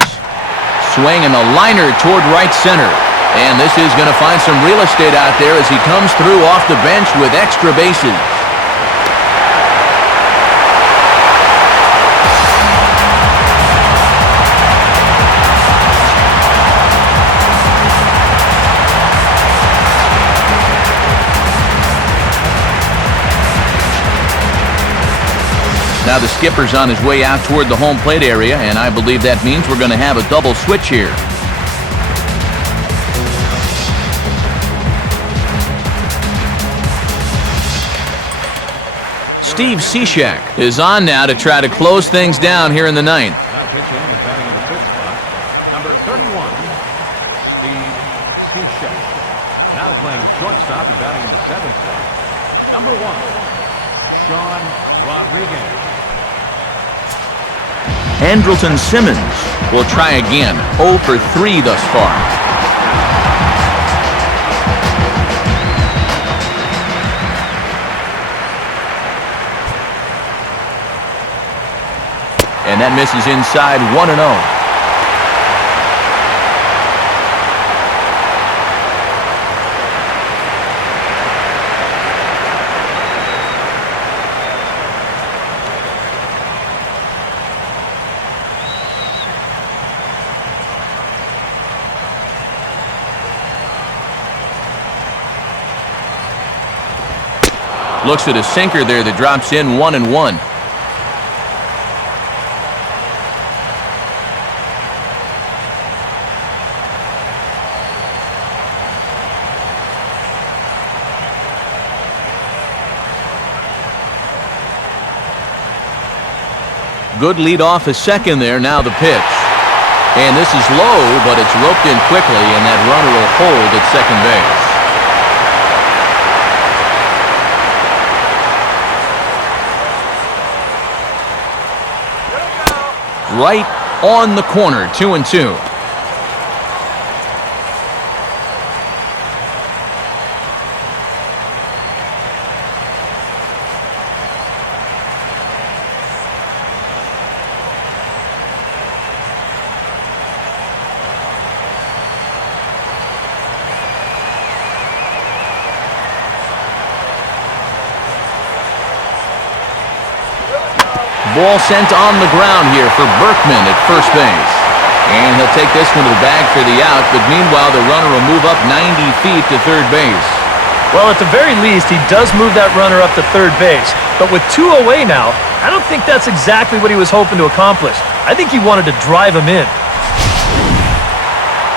Swing and a liner toward right center. And this is going to find some real estate out there as he comes through off the bench with extra bases. Now the skipper's on his way out toward the home plate area, and I believe that means we're going to have a double switch here. Steve Cishek is on now to try to close things down here in the ninth. Now pitching and batting in the fifth spot, number 31, Steve Cishek. Now playing shortstop and batting in the seventh spot, number 1, Sean Rodriguez. Andrelton Simmons will try again. 0 for 3 thus far. And that misses inside 1-0. Looks at a sinker there that drops in 1-1. Good lead off a second there. Now the pitch. And this is low, but it's roped in quickly, and that runner will hold at second base. Right on the corner, 2-2. Ball sent on the ground here for Berkman at first base. And he'll take this one to the bag for the out, but meanwhile the runner will move up 90 feet to third base. Well, at the very least, he does move that runner up to third base. But with 2 away now, I don't think that's exactly what he was hoping to accomplish. I think he wanted to drive him in.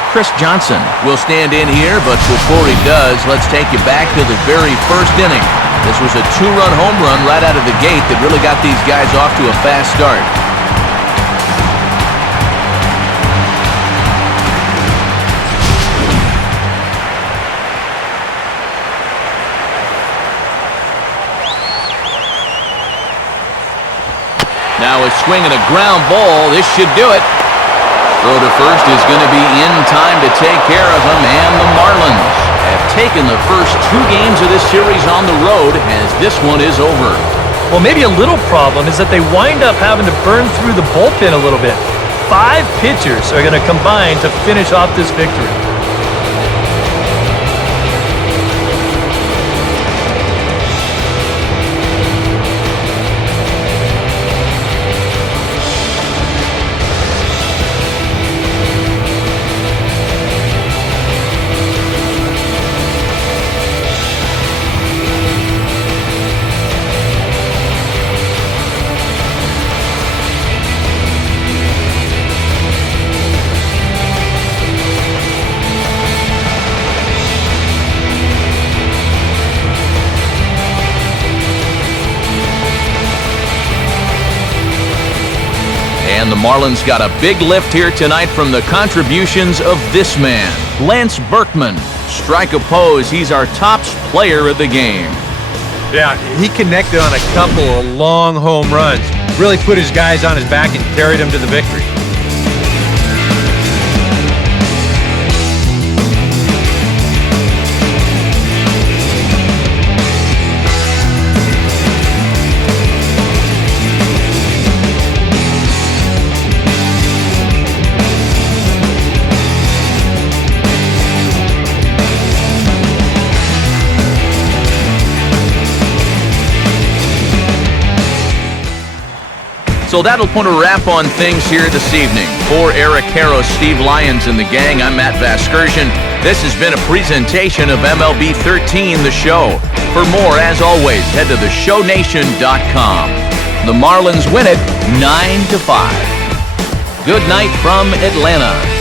Chris Johnson will stand in here, but before he does, let's take you back to the very first inning. This was a 2-run home run right out of the gate that really got these guys off to a fast start. Now a swing and a ground ball. This should do it. Throw to first is going to be in time to take care of him, and the Marlins have taken the first 2 games of this series on the road as this one is over. Well, maybe a little problem is that they wind up having to burn through the bullpen a little bit. 5 pitchers are going to combine to finish off this victory. And the Marlins got a big lift here tonight from the contributions of this man, Lance Berkman. Strike a pose, he's our top player of the game. Yeah, he connected on a couple of long home runs. Really put his guys on his back and carried them to the victory. So that'll put a wrap on things here this evening. For Eric Harrow, Steve Lyons, and the gang, I'm Matt Vasgersian. This has been a presentation of MLB 13, The Show. For more, as always, head to theshownation.com. The Marlins win it 9-5. Good night from Atlanta.